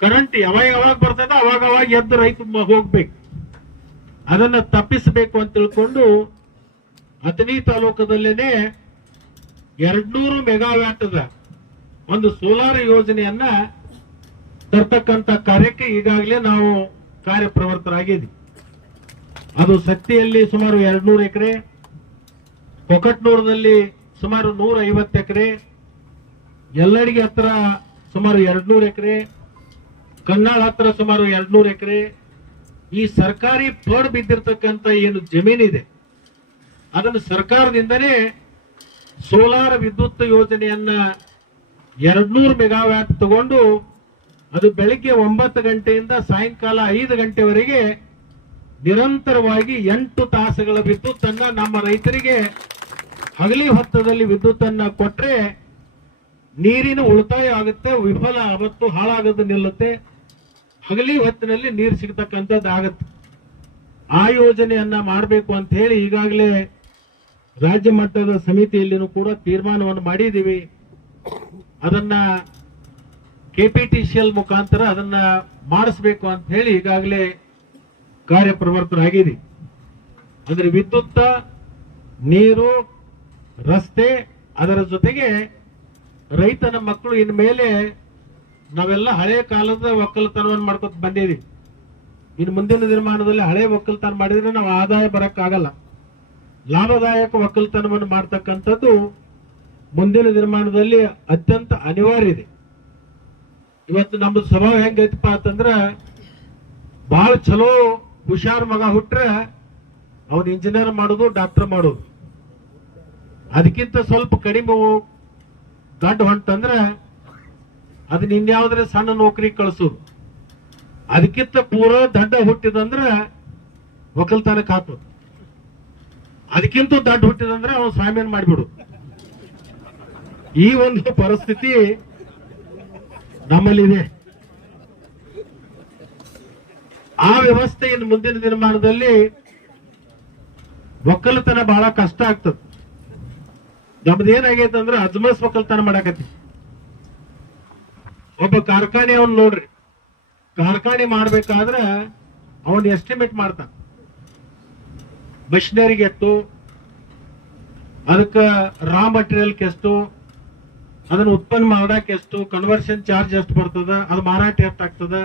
[SPEAKER 1] ಕರೆಂಟ್ ಯಾವಾಗ ಯಾವಾಗ ಬರ್ತದ ಅವಾಗ ಅವಾಗ ಎದ್ದು ರೈತ ಹೋಗ್ಬೇಕು. ಅದನ್ನ ತಪ್ಪಿಸಬೇಕು ಅಂತ ತಿಳ್ಕೊಂಡು ಅಥಣಿ ತಾಲೂಕದಲ್ಲೇನೆ ಎರಡ್ನೂರು ಮೆಗಾವ್ಯಾಟದ ಒಂದು ಸೋಲಾರ್ ಯೋಜನೆಯನ್ನ ತರ್ತಕ್ಕಂತ ಕಾರ್ಯಕ್ಕೆ ಈಗಾಗಲೇ ನಾವು ಕಾರ್ಯಪ್ರವೃತ್ತರಾಗಿದ್ದೀವಿ. ಅದು ಸತ್ತಿಯಲ್ಲಿ ಸುಮಾರು ಎರಡ್ನೂರು ಎಕರೆ, ಕೊಕಟ್ನೂರದಲ್ಲಿ ಸುಮಾರು ನೂರ ಐವತ್ತು ಎಕರೆ, ಎಲ್ಲಡಿಗೆ ಹತ್ರ ಸುಮಾರು ಎರಡ್ನೂರು ಎಕರೆ ಕನ್ನಾಳ ಹತ್ರ ಸುಮಾರು ಎರಡ್ನೂರು ಎಕರೆ ಈ ಸರ್ಕಾರಿ ಪಡ್ ಬಿದ್ದಿರ್ತಕ್ಕಂಥ ಏನು ಜಮೀನಿದೆ, ಅದನ್ನು ಸರ್ಕಾರದಿಂದನೇ ಸೋಲಾರ್ ವಿದ್ಯುತ್ ಯೋಜನೆಯನ್ನ ಎರಡ್ನೂರು ಮೆಗಾವ್ಯಾಟ್ ತಗೊಂಡು ಅದು ಬೆಳಿಗ್ಗೆ ಒಂಬತ್ತು ಗಂಟೆಯಿಂದ ಸಾಯಂಕಾಲ ಐದು ಗಂಟೆವರೆಗೆ ನಿರಂತರವಾಗಿ ಎಂಟು ತಾಸುಗಳ ವಿದ್ಯುತ್ ಅನ್ನ ನಮ್ಮ ರೈತರಿಗೆ ಹಗಲಿ ಹೊತ್ತದಲ್ಲಿ ವಿದ್ಯುತ್ತನ್ನು ಕೊಟ್ಟರೆ ನೀರಿನ ಉಳಿತಾಯ ಆಗುತ್ತೆ, ವಿಫಲ ಅವತ್ತು ಹಾಳಾಗದು ನಿಲ್ಲುತ್ತೆ. ಹಗಲಿ ಹೊತ್ತಿನಲ್ಲಿ ನೀರು ಸಿಗತಕ್ಕಂಥದ್ದು ಆಗತ್ತೆ. ಆ ಯೋಜನೆಯನ್ನ ಮಾಡಬೇಕು ಅಂತ ಹೇಳಿ ಈಗಾಗಲೇ ರಾಜ್ಯ ಮಟ್ಟದ ಸಮಿತಿಯಲ್ಲಿನೂ ಕೂಡ ತೀರ್ಮಾನವನ್ನು ಮಾಡಿದ್ದೀವಿ. ಅದನ್ನ ಕೆಪಿಟಿಸಿಎಲ್ ಮುಖಾಂತರ ಅದನ್ನ ಮಾಡಿಸ್ಬೇಕು ಅಂತ ಹೇಳಿ ಈಗಾಗಲೇ ಕಾರ್ಯಪ್ರವರ್ತರಾಗಿದೆ ಅಂದ್ರೆ ವಿದ್ಯುತ್ ನೀರು, ರಸ್ತೆ ಅದರ ಜೊತೆಗೆ ರೈತನ ಮಕ್ಕಳು ಇನ್ಮೇಲೆ ನಾವೆಲ್ಲ ಹಳೆ ಕಾಲದ ಒಕ್ಕಲತನವನ್ನು ಮಾಡ್ಕೊತ ಬಂದಿದ್ದೀವಿ ಇನ್ನು ಮುಂದಿನ ನಿರ್ಮಾಣದಲ್ಲಿ ಹಳೆ ಒಕ್ಕಲತನ ಮಾಡಿದ್ರೆ ನಾವು ಆದಾಯ ಬರಕ್ಕಾಗಲ್ಲ. ಲಾಭದಾಯಕ ಒಕ್ಕಲತನವನ್ನು ಮಾಡ್ತಕ್ಕಂಥದ್ದು ಮುಂದಿನ ನಿರ್ಮಾಣದಲ್ಲಿ ಅತ್ಯಂತ ಅನಿವಾರ್ಯ ಇದೆ. ಇವತ್ತು ನಮ್ಮ ಸ್ವಭಾವ ಹೆಂಗೈತಪ್ಪ ಅಂತಂದ್ರ ಬಹಳ ಚಲೋ ಹುಷಾರ್ ಮಗ ಹುಟ್ರೆ ಅವನು ಇಂಜಿನಿಯರ್ ಮಾಡೋದು ಡಾಕ್ಟರ್ ಮಾಡೋದು. ಅದಕ್ಕಿಂತ ಸ್ವಲ್ಪ ಕಡಿಮೆ ದೊಡ್ಡ ಹೊಂಟಂದ್ರ ಅದನ್ನ ಇನ್ಯಾವುದ್ರೆ ಸಣ್ಣ ನೌಕರಿ ಕಳಿಸೋದು. ಅದಕ್ಕಿಂತ ಪೂರ ದಡ್ಡ ಹುಟ್ಟಿದಂದ್ರ ಒಕ್ಕಲ್ತನಕ್ಕೆ ಹಾಕೋದು. ಅದಕ್ಕಿಂತ ದಡ್ಡ ಹುಟ್ಟಿದಂದ್ರೆ ಅವನು ಸ್ವಾಮಿಯನ್ ಮಾಡಿಬಿಡು. ಈ ಒಂದು ಪರಿಸ್ಥಿತಿ ನಮ್ಮಲ್ಲಿದೆ. ಆ ವ್ಯವಸ್ಥೆ ಇನ್ನು ಮುಂದಿನ ದಿನಮಾನದಲ್ಲಿ ಒಕ್ಕಲತನ ಬಹಳ ಕಷ್ಟ ಆಗ್ತದೆ. ನಮ್ದು ಏನಾಗೈತೆ ಅಜ್ಮಸ್ ಒಕ್ಕಲ್ತನ ಮಾಡಾಕತ್ತಿ. ಒಬ್ಬ ಕಾರ್ಖಾನೆ ಅವ್ನು ನೋಡ್ರಿ. ಕಾರ್ಖಾನೆ ಮಾಡ್ಬೇಕಾದ್ರೆ ಅವನ್ ಎಸ್ಟಿಮೇಟ್ ಮಾಡ್ತಾನ. ಮಿಷನರಿಗೆ ಎಷ್ಟು ಅದಕ್ಕೆ ರಾ ಮಟೀರಿಯಲ್ ಎಷ್ಟು ಅದನ್ನ ಉತ್ಪನ್ನ ಮಾಡಕ್ಕೆ ಎಷ್ಟು ಕನ್ವರ್ಷನ್ ಚಾರ್ಜ್ ಎಷ್ಟು ಬರ್ತದ, ಅದು ಮಾರಾಟ ಎಷ್ಟು ಆಗ್ತದ,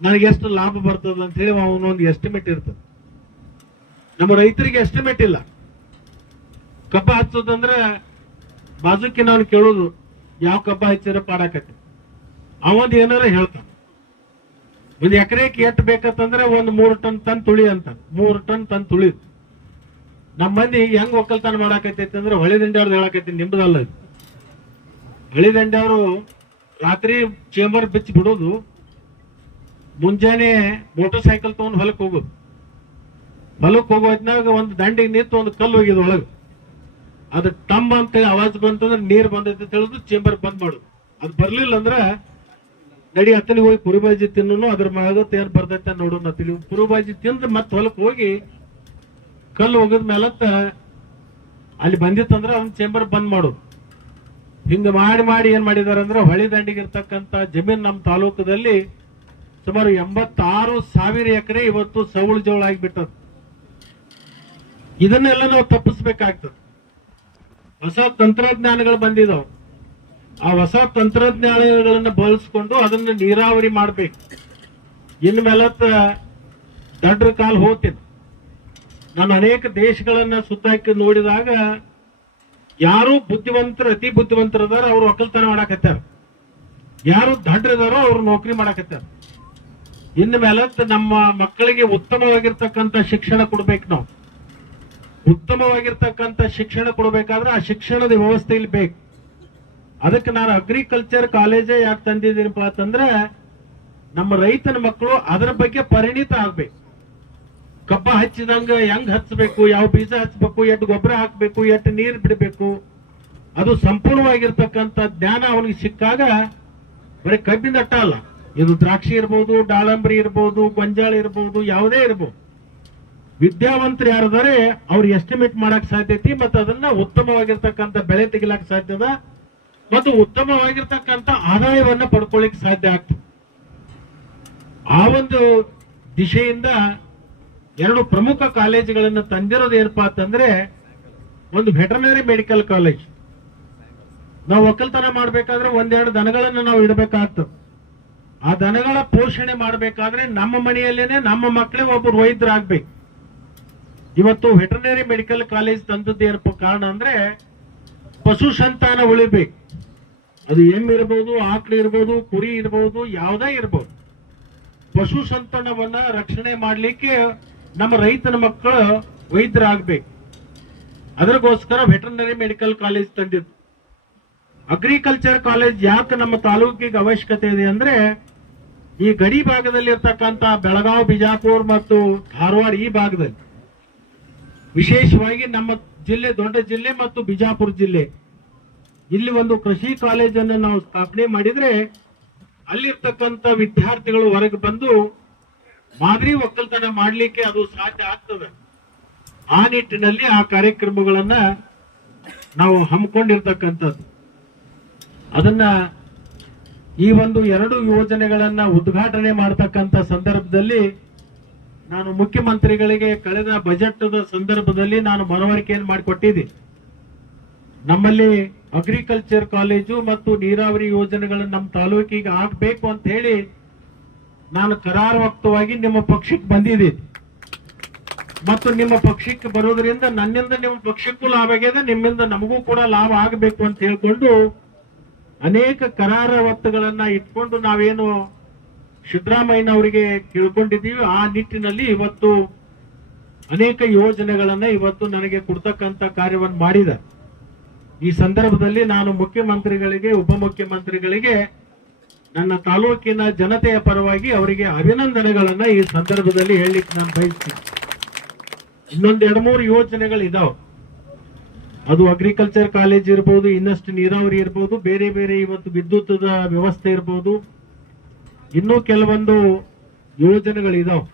[SPEAKER 1] ನನಗೆ ಎಷ್ಟು ಲಾಭ ಬರ್ತದ ಅಂತ ಹೇಳಿ ಅವನೊಂದು ಎಸ್ಟಿಮೇಟ್ ಇರ್ತದೆ. ನಮ್ಮ ರೈತರಿಗೆ ಎಸ್ಟಿಮೇಟ್ ಇಲ್ಲ. ಕಬ್ಬ ಹಚ್ಚೋದಂದ್ರೆ ಬಾಜುಕಿ ನಾನು ಕೇಳೋದು, ಯಾವ ಕಬ್ಬ ಹಚ್ಚಿದ್ರೆ ಪಾಡಾಕತಿ ಅವಂದ್ ಏನಾರ ಹೇಳ್ತಾನ. ಒಂದ್ ಎಕರೆಗೆ ಎಟ್ ಬೇಕಂತಂದ್ರೆ ಒಂದ್ ಮೂರು ಟನ್ ತನ್ ತುಳಿ ಅಂತ. ಮೂರು ಟನ್ ತನ್ ತುಳಿ. ನಮ್ಮ ಮಂದಿ ಹೆಂಗ್ ಒಕ್ಕಲ್ತನ ಮಾಡಾಕೈತೈತಿ ಅಂದ್ರೆ ಹೊಳೆ ದಂಡ್ಯವ್ರದ್ದು ಹೇಳಕೈತಿ ನಿಮ್ದಲ್ಲ ಹಳಿ ದಂಡ್ಯವರು ರಾತ್ರಿ ಚೇಂಬರ್ ಬಿಚ್ಚಿ ಬಿಡೋದು, ಮುಂಜಾನೆ ಮೋಟರ್ ಸೈಕಲ್ ತಗೊಂಡ್ ಹೊಲಕ್ ಹೋಗೋದು. ಹೊಲಕ್ ಹೋಗೋದ್ನಾಗ ಒಂದು ದಂಡಿಗೆ ನಿಂತು ಒಂದು ಕಲ್ಲು ಹೋಗಿದ್ ಒಳಗೆ. ಅದು ತಂಬ ಅಂತ ಆವಾಜ್ ಬಂತಂದ್ರೆ ನೀರ್ ಬಂದೈತಿ ಅಂತ ಹೇಳುದು ಚೇಂಬರ್ ಬಂದ್ ಮಾಡುದು. ಅದು ಬರ್ಲಿಲ್ಲ ಅಂದ್ರ ನಡಿ ಅತ್ತಲಿ ಹೋಗಿ ಪುರಿಬಾಜಿ ತಿನ್ನು ಅದ್ರ ಮ್ಯಾಗತ್ ಏನ್ ಬರ್ತೈತೆ ನೋಡೋಣ ತಿಳಿ ಕುರುಬಾಜಿ ತಿಂದು ಮತ್ ಹೊಲಕ್ ಹೋಗಿ ಕಲ್ಲು ಹೋಗದ ಮೇಲತ್ತ ಅಲ್ಲಿ ಬಂದಿತ್ತಂದ್ರ ಅವ್ನ ಚೇಂಬರ್ ಬಂದ್ ಮಾಡೋದು ಹಿಂಗ ಮಾಡಿ ಮಾಡಿ ಏನ್ ಮಾಡಿದಾರಂದ್ರೆ ಹೊಳಿ ದಂಡಿಗೆ ಇರ್ತಕ್ಕಂತ ಜಮೀನ್ ನಮ್ಮ ತಾಲೂಕದಲ್ಲಿ ಸುಮಾರು ಎಂಬತ್ತಾರು ಸಾವಿರ ಎಕರೆ ಇವತ್ತು ಸೌಳು ಜೋಳ ಆಗಿಬಿಟ್ಟದ. ಇದನ್ನೆಲ್ಲ ನಾವು ತಪ್ಪಿಸ್ಬೇಕಾಗ್ತದೆ. ಹೊಸ ತಂತ್ರಜ್ಞಾನಗಳು ಬಂದಿದಾವ್. ಆ ಹೊಸ ತಂತ್ರಜ್ಞಾನಗಳನ್ನ ಬಳಸ್ಕೊಂಡು ಅದನ್ನ ನೀರಾವರಿ ಮಾಡ್ಬೇಕು. ಇನ್ನು ಮೇಲತ್ತ ದಡ್ರ ಕಾಲ್ ಹೋಗ್ತೀನಿ. ನಾನು ಅನೇಕ ದೇಶಗಳನ್ನ ಸುತ್ತಾಕಿ ನೋಡಿದಾಗ ಯಾರು ಬುದ್ಧಿವಂತರು, ಅತಿ ಬುದ್ಧಿವಂತರದಾರ ಅವ್ರು ಒಕ್ಕಲ್ತನ ಮಾಡಾಕತ್ತಾರ. ಯಾರು ದಡ್ರದಾರೋ ಅವ್ರು ನೌಕರಿ ಮಾಡಾಕತ್ತಾರ. ಇನ್ನು ಮೇಲತ್ತ ನಮ್ಮ ಮಕ್ಕಳಿಗೆ ಉತ್ತಮವಾಗಿರ್ತಕ್ಕಂಥ ಶಿಕ್ಷಣ ಕೊಡ್ಬೇಕು ನಾವು. ಉತ್ತಮವಾಗಿರ್ತಕ್ಕಂಥ ಶಿಕ್ಷಣ ಕೊಡ್ಬೇಕಾದ್ರೆ ಆ ಶಿಕ್ಷಣದ ವ್ಯವಸ್ಥೆ ಇಲ್ಲಿ ಬೇಕು. ಅದಕ್ಕೆ ನಾನು ಅಗ್ರಿಕಲ್ಚರ್ ಕಾಲೇಜೇ ಯಾಕೆ ತಂದಿದ್ದೀನಪ್ಪ ಅಂತಂದ್ರೆ, ನಮ್ಮ ರೈತನ ಮಕ್ಕಳು ಅದರ ಬಗ್ಗೆ ಪರಿಣಿತ ಆಗ್ಬೇಕು. ಕಬ್ಬ ಹಚ್ಚಿದಂಗ ಹೆಂಗ್ ಹಚ್ಚಬೇಕು ಯಾವ ಬೀಜ ಹಚ್ಚಬೇಕು ಎಷ್ಟು ಗೊಬ್ಬರ ಹಾಕಬೇಕು, ಎಷ್ಟು ನೀರು ಬಿಡಬೇಕು, ಅದು ಸಂಪೂರ್ಣವಾಗಿರ್ತಕ್ಕಂಥ ಜ್ಞಾನ ಅವನಿಗೆ ಸಿಕ್ಕಾಗ ಬರೀ ಕಬ್ಬಿನ ಅಟ್ಟ ಅಲ್ಲ. ಇದು ದ್ರಾಕ್ಷಿ ಇರ್ಬೋದು, ದಾಳಂಬರಿ ಇರ್ಬೋದು, ಗೊಂಜಾಳ ಇರ್ಬೋದು, ಯಾವುದೇ ಇರ್ಬೋದು. ವಿದ್ಯಾವಂತರು ಯಾರಿದ್ದಾರೆ, ಅವ್ರು ಎಸ್ಟಿಮೇಟ್ ಮಾಡಕ್ ಸಾಧ್ಯತೆ, ಮತ್ತು ಅದನ್ನ ಉತ್ತಮವಾಗಿರ್ತಕ್ಕಂಥ ಬೆಳೆ ತೆಗಿಲಾಕ್ ಸಾಧ್ಯದ ಮತ್ತು ಉತ್ತಮವಾಗಿರ್ತಕ್ಕಂಥ ಆದಾಯವನ್ನ ಪಡ್ಕೊಳ್ಳಿಕ್ ಸಾಧ್ಯ ಆಗ್ತದೆ. ಆ ಒಂದು ದಿಶೆಯಿಂದ ಎರಡು ಪ್ರಮುಖ ಕಾಲೇಜುಗಳನ್ನು ತಂದಿರೋದು ಏನಪ್ಪಾ ಅಂತಂದ್ರೆ ಒಂದು ವೆಟರ್ನರಿ ಮೆಡಿಕಲ್ ಕಾಲೇಜ್. ನಾವು ಒಕ್ಕಲ್ತನ ಮಾಡ್ಬೇಕಾದ್ರೆ ಒಂದೆರಡು ದನಗಳನ್ನು ನಾವು ಇಡಬೇಕಾಗ್ತದೆ. ಆ ದನಗಳ ಪೋಷಣೆ ಮಾಡಬೇಕಾದ್ರೆ ನಮ್ಮ ಮನೆಯಲ್ಲೇನೆ ನಮ್ಮ ಮಕ್ಕಳೇ ಒಬ್ಬರು ವೈದ್ಯರಾಗ್ಬೇಕು. ಇವತ್ತು ವೆಟರ್ನರಿ ಮೆಡಿಕಲ್ ಕಾಲೇಜ್ ತಂದದ್ದು ಏನಪ್ಪ ಕಾರಣ ಅಂದ್ರೆ ಪಶು ಸಂತಾನ ಉಳಿಬೇಕು. ಅದು ಎಮ್ಮೆ ಇರ್ಬೋದು ಆಕಳು ಇರ್ಬೋದು, ಕುರಿ ಇರ್ಬೋದು, ಯಾವುದೇ ಇರ್ಬೋದು. ಪಶು ಸಂತಾನವನ್ನ ರಕ್ಷಣೆ ಮಾಡಲಿಕ್ಕೆ ನಮ್ಮ ರೈತನ ಮಕ್ಕಳು ವೈದ್ಯರಾಗಬೇಕು. ಅದಕ್ಕೋಸ್ಕರ ವೆಟರ್ನರಿ ಮೆಡಿಕಲ್ ಕಾಲೇಜ್ ತಂದಿದ್ದು. ಅಗ್ರಿಕಲ್ಚರ್ ಕಾಲೇಜ್ ಯಾಕೆ ನಮ್ಮ ತಾಲೂಕಿಗೆ ಅವಶ್ಯಕತೆ ಇದೆ ಅಂದ್ರೆ, ಈ ಗಡಿ ಭಾಗದಲ್ಲಿ ಇರ್ತಕ್ಕಂಥ ಬೆಳಗಾವಿ, ಬಿಜಾಪುರ್ ಮತ್ತು ಧಾರವಾಡ ಈ ಭಾಗದಲ್ಲಿ. ವಿಶೇಷವಾಗಿ ನಮ್ಮ ಜಿಲ್ಲೆ, ದೊಡ್ಡ ಜಿಲ್ಲೆ ಮತ್ತು ಬಿಜಾಪುರ ಜಿಲ್ಲೆ. ಇಲ್ಲಿ ಒಂದು ಕೃಷಿ ಕಾಲೇಜನ್ನು ನಾವು ಸ್ಥಾಪನೆ ಮಾಡಿದ್ರೆ ಅಲ್ಲಿರ್ತಕ್ಕಂಥ ವಿದ್ಯಾರ್ಥಿಗಳು ಹೊರಗೆ ಬಂದು ಮಾದರಿ ಒಕ್ಕಲ್ತನ ಮಾಡಲಿಕ್ಕೆ ಅದು ಸಾಧ್ಯ ಆಗ್ತದೆ. ಆ ನಿಟ್ಟಿನಲ್ಲಿ ಆ ಕಾರ್ಯಕ್ರಮಗಳನ್ನ ನಾವು ಹಮ್ಮಿಕೊಂಡಿರ್ತಕ್ಕಂಥದ್ದು. ಅದನ್ನ ಈ ಒಂದು ಎರಡು ಯೋಜನೆಗಳನ್ನ ಉದ್ಘಾಟನೆ ಮಾಡತಕ್ಕಂಥ ಸಂದರ್ಭದಲ್ಲಿ ನಾನು ಮುಖ್ಯಮಂತ್ರಿಗಳಿಗೆ ಕಳೆದ ಬಜೆಟ್ ಸಂದರ್ಭದಲ್ಲಿ ನಾನು ಮನವರಿಕೆಯನ್ನು ಮಾಡಿಕೊಟ್ಟಿದ್ದೀನಿ. ನಮ್ಮಲ್ಲಿ ಅಗ್ರಿಕಲ್ಚರ್ ಕಾಲೇಜು ಮತ್ತು ನೀರಾವರಿ ಯೋಜನೆಗಳನ್ನು ನಮ್ಮ ತಾಲೂಕಿಗೆ ಆಗಬೇಕು ಅಂತ ಹೇಳಿ ನಾನು ಕರಾರವಕ್ತವಾಗಿ ನಿಮ್ಮ ಪಕ್ಷಕ್ಕೆ ಬಂದಿದ್ದೀನಿ ಮತ್ತು ನಿಮ್ಮ ಪಕ್ಷಕ್ಕೆ ಬರೋದ್ರಿಂದ ನನ್ನಿಂದ ನಿಮ್ಮ ಪಕ್ಷಕ್ಕೂ ಲಾಭ ಆಗಿದೆ, ನಿಮ್ಮಿಂದ ನಮಗೂ ಕೂಡ ಲಾಭ ಆಗಬೇಕು ಅಂತ ಹೇಳ್ಕೊಂಡು ಅನೇಕ ಕರಾರ ಒತ್ತುಗಳನ್ನ ಇಟ್ಕೊಂಡು ನಾವೇನು ಸಿದ್ದರಾಮಯ್ಯನವರಿಗೆ ತಿಳ್ಕೊಂಡಿದ್ದೀವಿ. ಆ ನಿಟ್ಟಿನಲ್ಲಿ ಇವತ್ತು ಅನೇಕ ಯೋಜನೆಗಳನ್ನ ಇವತ್ತು ನನಗೆ ಕೊಡ್ತಕ್ಕಂಥ ಕಾರ್ಯವನ್ನು ಮಾಡಿದ ಈ ಸಂದರ್ಭದಲ್ಲಿ ನಾನು ಮುಖ್ಯಮಂತ್ರಿಗಳಿಗೆ, ಉಪಮುಖ್ಯಮಂತ್ರಿಗಳಿಗೆ ನನ್ನ ತಾಲೂಕಿನ ಜನತೆಯ ಪರವಾಗಿ ಅವರಿಗೆ ಅಭಿನಂದನೆಗಳನ್ನ ಈ ಸಂದರ್ಭದಲ್ಲಿ ಹೇಳಲಿಕ್ಕೆ ನಾನು ಬಯಸ್ತೀನಿ. ಇನ್ನೊಂದು ಎರಡು ಮೂರು ಯೋಜನೆಗಳು ಇದಾವೆ. ಅದು ಅಗ್ರಿಕಲ್ಚರ್ ಕಾಲೇಜ್ ಇರ್ಬೋದು, ಇನ್ನಷ್ಟು ನೀರಾವರಿ ಇರ್ಬೋದು, ಬೇರೆ ಬೇರೆ ಇವತ್ತು ವಿದ್ಯುತ್ದ ವ್ಯವಸ್ಥೆ ಇರ್ಬೋದು. ಇನ್ನೂ ಕೆಲವೊಂದು ಯೋಜನೆಗಳಿದಾವೆ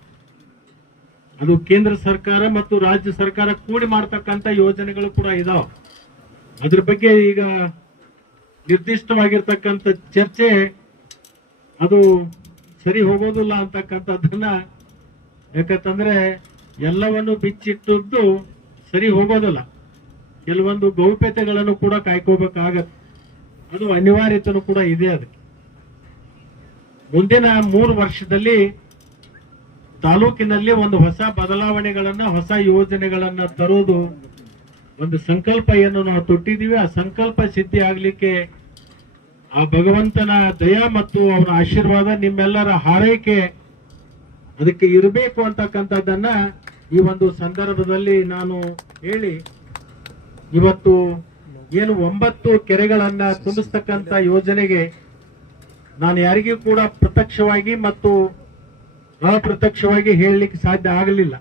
[SPEAKER 1] ಅದು ಕೇಂದ್ರ ಸರ್ಕಾರ ಮತ್ತು ರಾಜ್ಯ ಸರ್ಕಾರ ಕೂಡಿ ಮಾಡ್ತಕ್ಕಂಥ ಯೋಜನೆಗಳು ಕೂಡ ಇದಾವೆ. ಅದ್ರ ಬಗ್ಗೆ ಈಗ ನಿರ್ದಿಷ್ಟವಾಗಿರ್ತಕ್ಕಂಥ ಚರ್ಚೆ, ಅದು ಸರಿ ಹೋಗೋದಿಲ್ಲ ಅಂತಕ್ಕಂಥದ್ದನ್ನ ಯಾಕಂತಂದ್ರೆ ಎಲ್ಲವನ್ನು ಬಿಚ್ಚಿಟ್ಟದ್ದು ಸರಿ ಹೋಗೋದಿಲ್ಲ. ಕೆಲವೊಂದು ಗೌಪ್ಯತೆಗಳನ್ನು ಕೂಡ ಕಾಯ್ಕೋಬೇಕಾಗತ್ತೆ. ಅದು ಅನಿವಾರ್ಯತೆನೂ ಕೂಡ ಇದೆ ಅದಕ್ಕೆ. ಮುಂದಿನ ಮೂರು ವರ್ಷದಲ್ಲಿ ತಾಲೂಕಿನಲ್ಲಿ ಒಂದು ಹೊಸ ಬದಲಾವಣೆಗಳನ್ನ, ಹೊಸ ಯೋಜನೆಗಳನ್ನ ತರುವುದು ಒಂದು ಸಂಕಲ್ಪ ಏನು ನಾವು ತೊಟ್ಟಿದ್ದೀವಿ. ಆ ಸಂಕಲ್ಪ ಸಿದ್ಧಿ ಆಗಲಿಕ್ಕೆ ಆ ಭಗವಂತನ ದಯ ಮತ್ತು ಅವರ ಆಶೀರ್ವಾದ ನಿಮ್ಮೆಲ್ಲರ ಹಾರೈಕೆ ಅದಕ್ಕೆ ಇರಬೇಕು ಅಂತಕ್ಕಂಥದ್ದನ್ನ ಈ ಒಂದು ಸಂದರ್ಭದಲ್ಲಿ ನಾನು ಹೇಳಿ, ಇವತ್ತು ಏನು ಒಂಬತ್ತು ಕೆರೆಗಳನ್ನ ತುಂಬಿಸ್ತಕ್ಕಂಥ ಯೋಜನೆಗೆ ನಾನು ಯಾರಿಗೂ ಕೂಡ ಪ್ರತ್ಯಕ್ಷವಾಗಿ ಮತ್ತು ಅಪ್ರತ್ಯಕ್ಷವಾಗಿ ಹೇಳಲಿಕ್ಕೆ ಸಾಧ್ಯ ಆಗಲಿಲ್ಲ.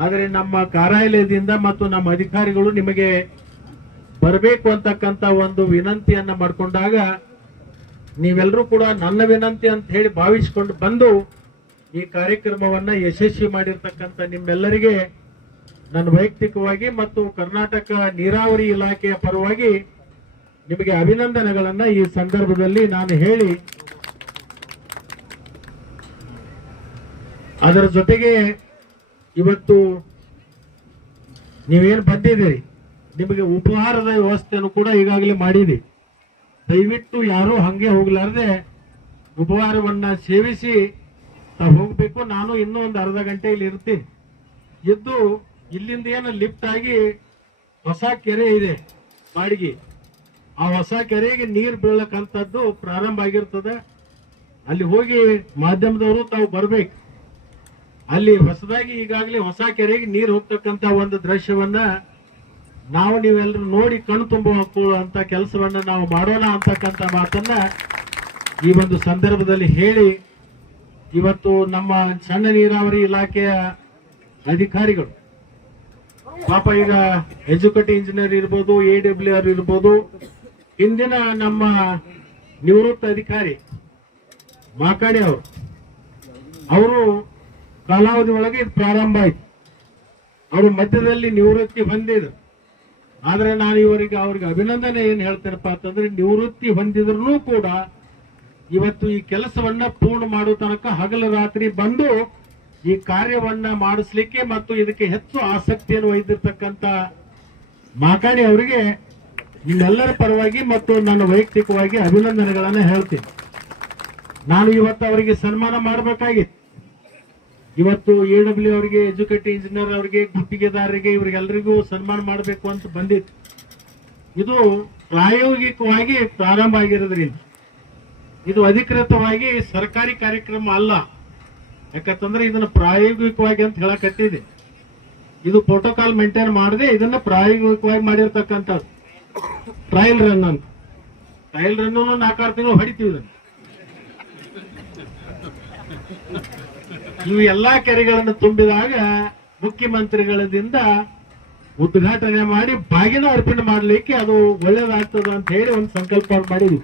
[SPEAKER 1] ಆದರೆ ನಮ್ಮ ಕಾರ್ಯಾಲಯದಿಂದ ಮತ್ತು ನಮ್ಮ ಅಧಿಕಾರಿಗಳು ನಿಮಗೆ ಬರಬೇಕು ಅಂತಕ್ಕಂಥ ಒಂದು ವಿನಂತಿಯನ್ನ ಮಾಡಿಕೊಂಡಾಗ ನೀವೆಲ್ಲರೂ ಕೂಡ ನನ್ನ ವಿನಂತಿ ಅಂತ ಹೇಳಿ ಭಾವಿಸಿಕೊಂಡು ಬಂದು ಈ ಕಾರ್ಯಕ್ರಮವನ್ನ ಯಶಸ್ವಿ ಮಾಡಿರ್ತಕ್ಕಂಥ ನಿಮ್ಮೆಲ್ಲರಿಗೆ ನನ್ನ ವೈಯಕ್ತಿಕವಾಗಿ ಮತ್ತು ಕರ್ನಾಟಕ ನೀರಾವರಿ ಇಲಾಖೆಯ ಪರವಾಗಿ ನಿಮಗೆ ಅಭಿನಂದನೆಗಳನ್ನ ಈ ಸಂದರ್ಭದಲ್ಲಿ ನಾನು ಹೇಳಿ ಅದರ ಜೊತೆಗೆ ಇವತ್ತು ನೀವೇನು ಬಂದಿದ್ದೀರಿ? ನಿಮಗೆ ಉಪಹಾರದ ವ್ಯವಸ್ಥೆಯನ್ನು ಕೂಡ ಈಗಾಗಲೇ ಮಾಡಿದೆ ದಯವಿಟ್ಟು ಯಾರು ಹಂಗೆ ಹೋಗ್ಲಾರ್ದೆ ಉಪಹಾರವನ್ನ ಸೇವಿಸಿ ಹೋಗ್ಬೇಕು. ನಾನು ಇನ್ನೂ ಒಂದು ಅರ್ಧ ಗಂಟೆ ಇಲ್ಲಿ ಇರ್ತೀನಿ. ಇದ್ದು ಇಲ್ಲಿಂದ ಏನು ಲಿಫ್ಟ್ ಆಗಿ ಹೊಸ ಕೆರೆ ಇದೆ ಬಾಡಿಗೆ ಆ ಹೊಸ ಕೆರೆಗೆ ನೀರು ಬೀಳಕ್ಕಂಥದ್ದು ಪ್ರಾರಂಭ ಆಗಿರ್ತದೆ. ಅಲ್ಲಿ ಹೋಗಿ ಮಾಧ್ಯಮದವರು ತಾವು ಬರ್ಬೇಕು. ಅಲ್ಲಿ ಹೊಸದಾಗಿ ಈಗಾಗಲೇ ಹೊಸ ಕೆರೆಗೆ ನೀರು ಹೋಗ್ತಕ್ಕಂತ ಒಂದು ದೃಶ್ಯವನ್ನ ನಾವು ನೀವೆಲ್ಲರೂ ನೋಡಿ ಕಣ್ ತುಂಬ ಅಂತ ಕೆಲಸವನ್ನ ನಾವು ಮಾಡೋಣ ಅಂತಕ್ಕಂಥ ಮಾತನ್ನ ಈ ಒಂದು ಸಂದರ್ಭದಲ್ಲಿ ಹೇಳಿ ಇವತ್ತು ನಮ್ಮ ಸಣ್ಣ ನೀರಾವರಿ ಇಲಾಖೆಯ ಅಧಿಕಾರಿಗಳು. ಪಾಪ ಈಗ ಎಜುಕೇಟಿವ್ ಇಂಜಿನಿಯರ್ ಇರ್ಬೋದು ಎ ಡಬ್ಲ್ಯೂ ಆರ್ ಇರ್ಬೋದು, ಇಂದಿನ ನಮ್ಮ ನಿವೃತ್ತ ಅಧಿಕಾರಿ ಮಾಕಾಡಿ ಅವರು ಅವರು ಕಾಲಾವಧಿ ಒಳಗೆ ಇದು ಪ್ರಾರಂಭ ಆಯ್ತು. ಅವರು ಮಧ್ಯದಲ್ಲಿ ನಿವೃತ್ತಿ ಹೊಂದಿದ್ರು. ಆದರೆ ನಾನು ಇವರಿಗೆ ಅವ್ರಿಗೆ ಅಭಿನಂದನೆ ಏನು ಹೇಳ್ತೇನಪ್ಪ ಅಂತಂದ್ರೆ, ನಿವೃತ್ತಿ ಹೊಂದಿದ್ರು ಕೂಡ ಇವತ್ತು ಈ ಕೆಲಸವನ್ನ ಪೂರ್ಣ ಮಾಡೋ ತನಕ ಹಗಲು ರಾತ್ರಿ ಬಂದು ಈ ಕಾರ್ಯವನ್ನ ಮಾಡಿಸ್ಲಿಕ್ಕೆ ಮತ್ತು ಇದಕ್ಕೆ ಹೆಚ್ಚು ಆಸಕ್ತಿಯನ್ನು ಒಯ್ದಿರ್ತಕ್ಕಂಥ ಮಾಕಾಣಿ ಅವರಿಗೆ ನಿಮ್ಮೆಲ್ಲರ ಪರವಾಗಿ ಮತ್ತು ನನ್ನ ವೈಯಕ್ತಿಕವಾಗಿ ಅಭಿನಂದನೆಗಳನ್ನು ಹೇಳ್ತೀನಿ. ನಾನು ಇವತ್ತು ಅವರಿಗೆ ಸನ್ಮಾನ ಮಾಡಬೇಕಾಗಿತ್ತು. ಇವತ್ತು ಎ ಡಬ್ಲ್ಯೂ ಅವರಿಗೆ ಎಜುಕೇಟಿವ್ ಇಂಜಿನಿಯರ್ ಅವರಿಗೆ, ಗುತ್ತಿಗೆದಾರರಿಗೆ ಇವರಿಗೆಲ್ಲರಿಗೂ ಸನ್ಮಾನ ಮಾಡಬೇಕು ಅಂತ ಬಂದಿತ್ತು. ಇದು ಪ್ರಾಯೋಗಿಕವಾಗಿ ಪ್ರಾರಂಭ ಆಗಿರೋದ್ರಿಂದ. ಇದು ಅಧಿಕೃತವಾಗಿ ಸರ್ಕಾರಿ ಕಾರ್ಯಕ್ರಮ ಅಲ್ಲ. ಯಾಕಂತಂದ್ರೆ ಇದನ್ನ ಪ್ರಾಯೋಗಿಕವಾಗಿ ಅಂತ ಹೇಳಕತ್ತಿದೆ. ಇದು ಪ್ರೋಟೋಕಾಲ್ ಮೇಂಟೈನ್ ಮಾಡದೆ ಇದನ್ನ ಪ್ರಾಯೋಗಿಕವಾಗಿ ಮಾಡಿರ್ತಕ್ಕಂಥದ್ದು. ಟ್ರಯಲ್ ರನ್ ಅಂತ. ಟ್ರಯಲ್ ರನ್ ನಾಲ್ಕಾರು ತಿಂಗಳು ಹೊಡಿತೀವಿ ಇದನ್ನ. ಇವು ಎಲ್ಲಾ ಕೆರೆಗಳನ್ನು ತುಂಬಿದಾಗ ಮುಖ್ಯಮಂತ್ರಿಗಳಿಂದ ಉದ್ಘಾಟನೆ ಮಾಡಿ ಬಾಗಿನ ಅರ್ಪಣೆ ಮಾಡಲಿಕ್ಕೆ ಅದು ಒಳ್ಳೇದಾಗ್ತದ ಅಂತ ಹೇಳಿ ಒಂದು ಸಂಕಲ್ಪ ಮಾಡಿದ್ವಿ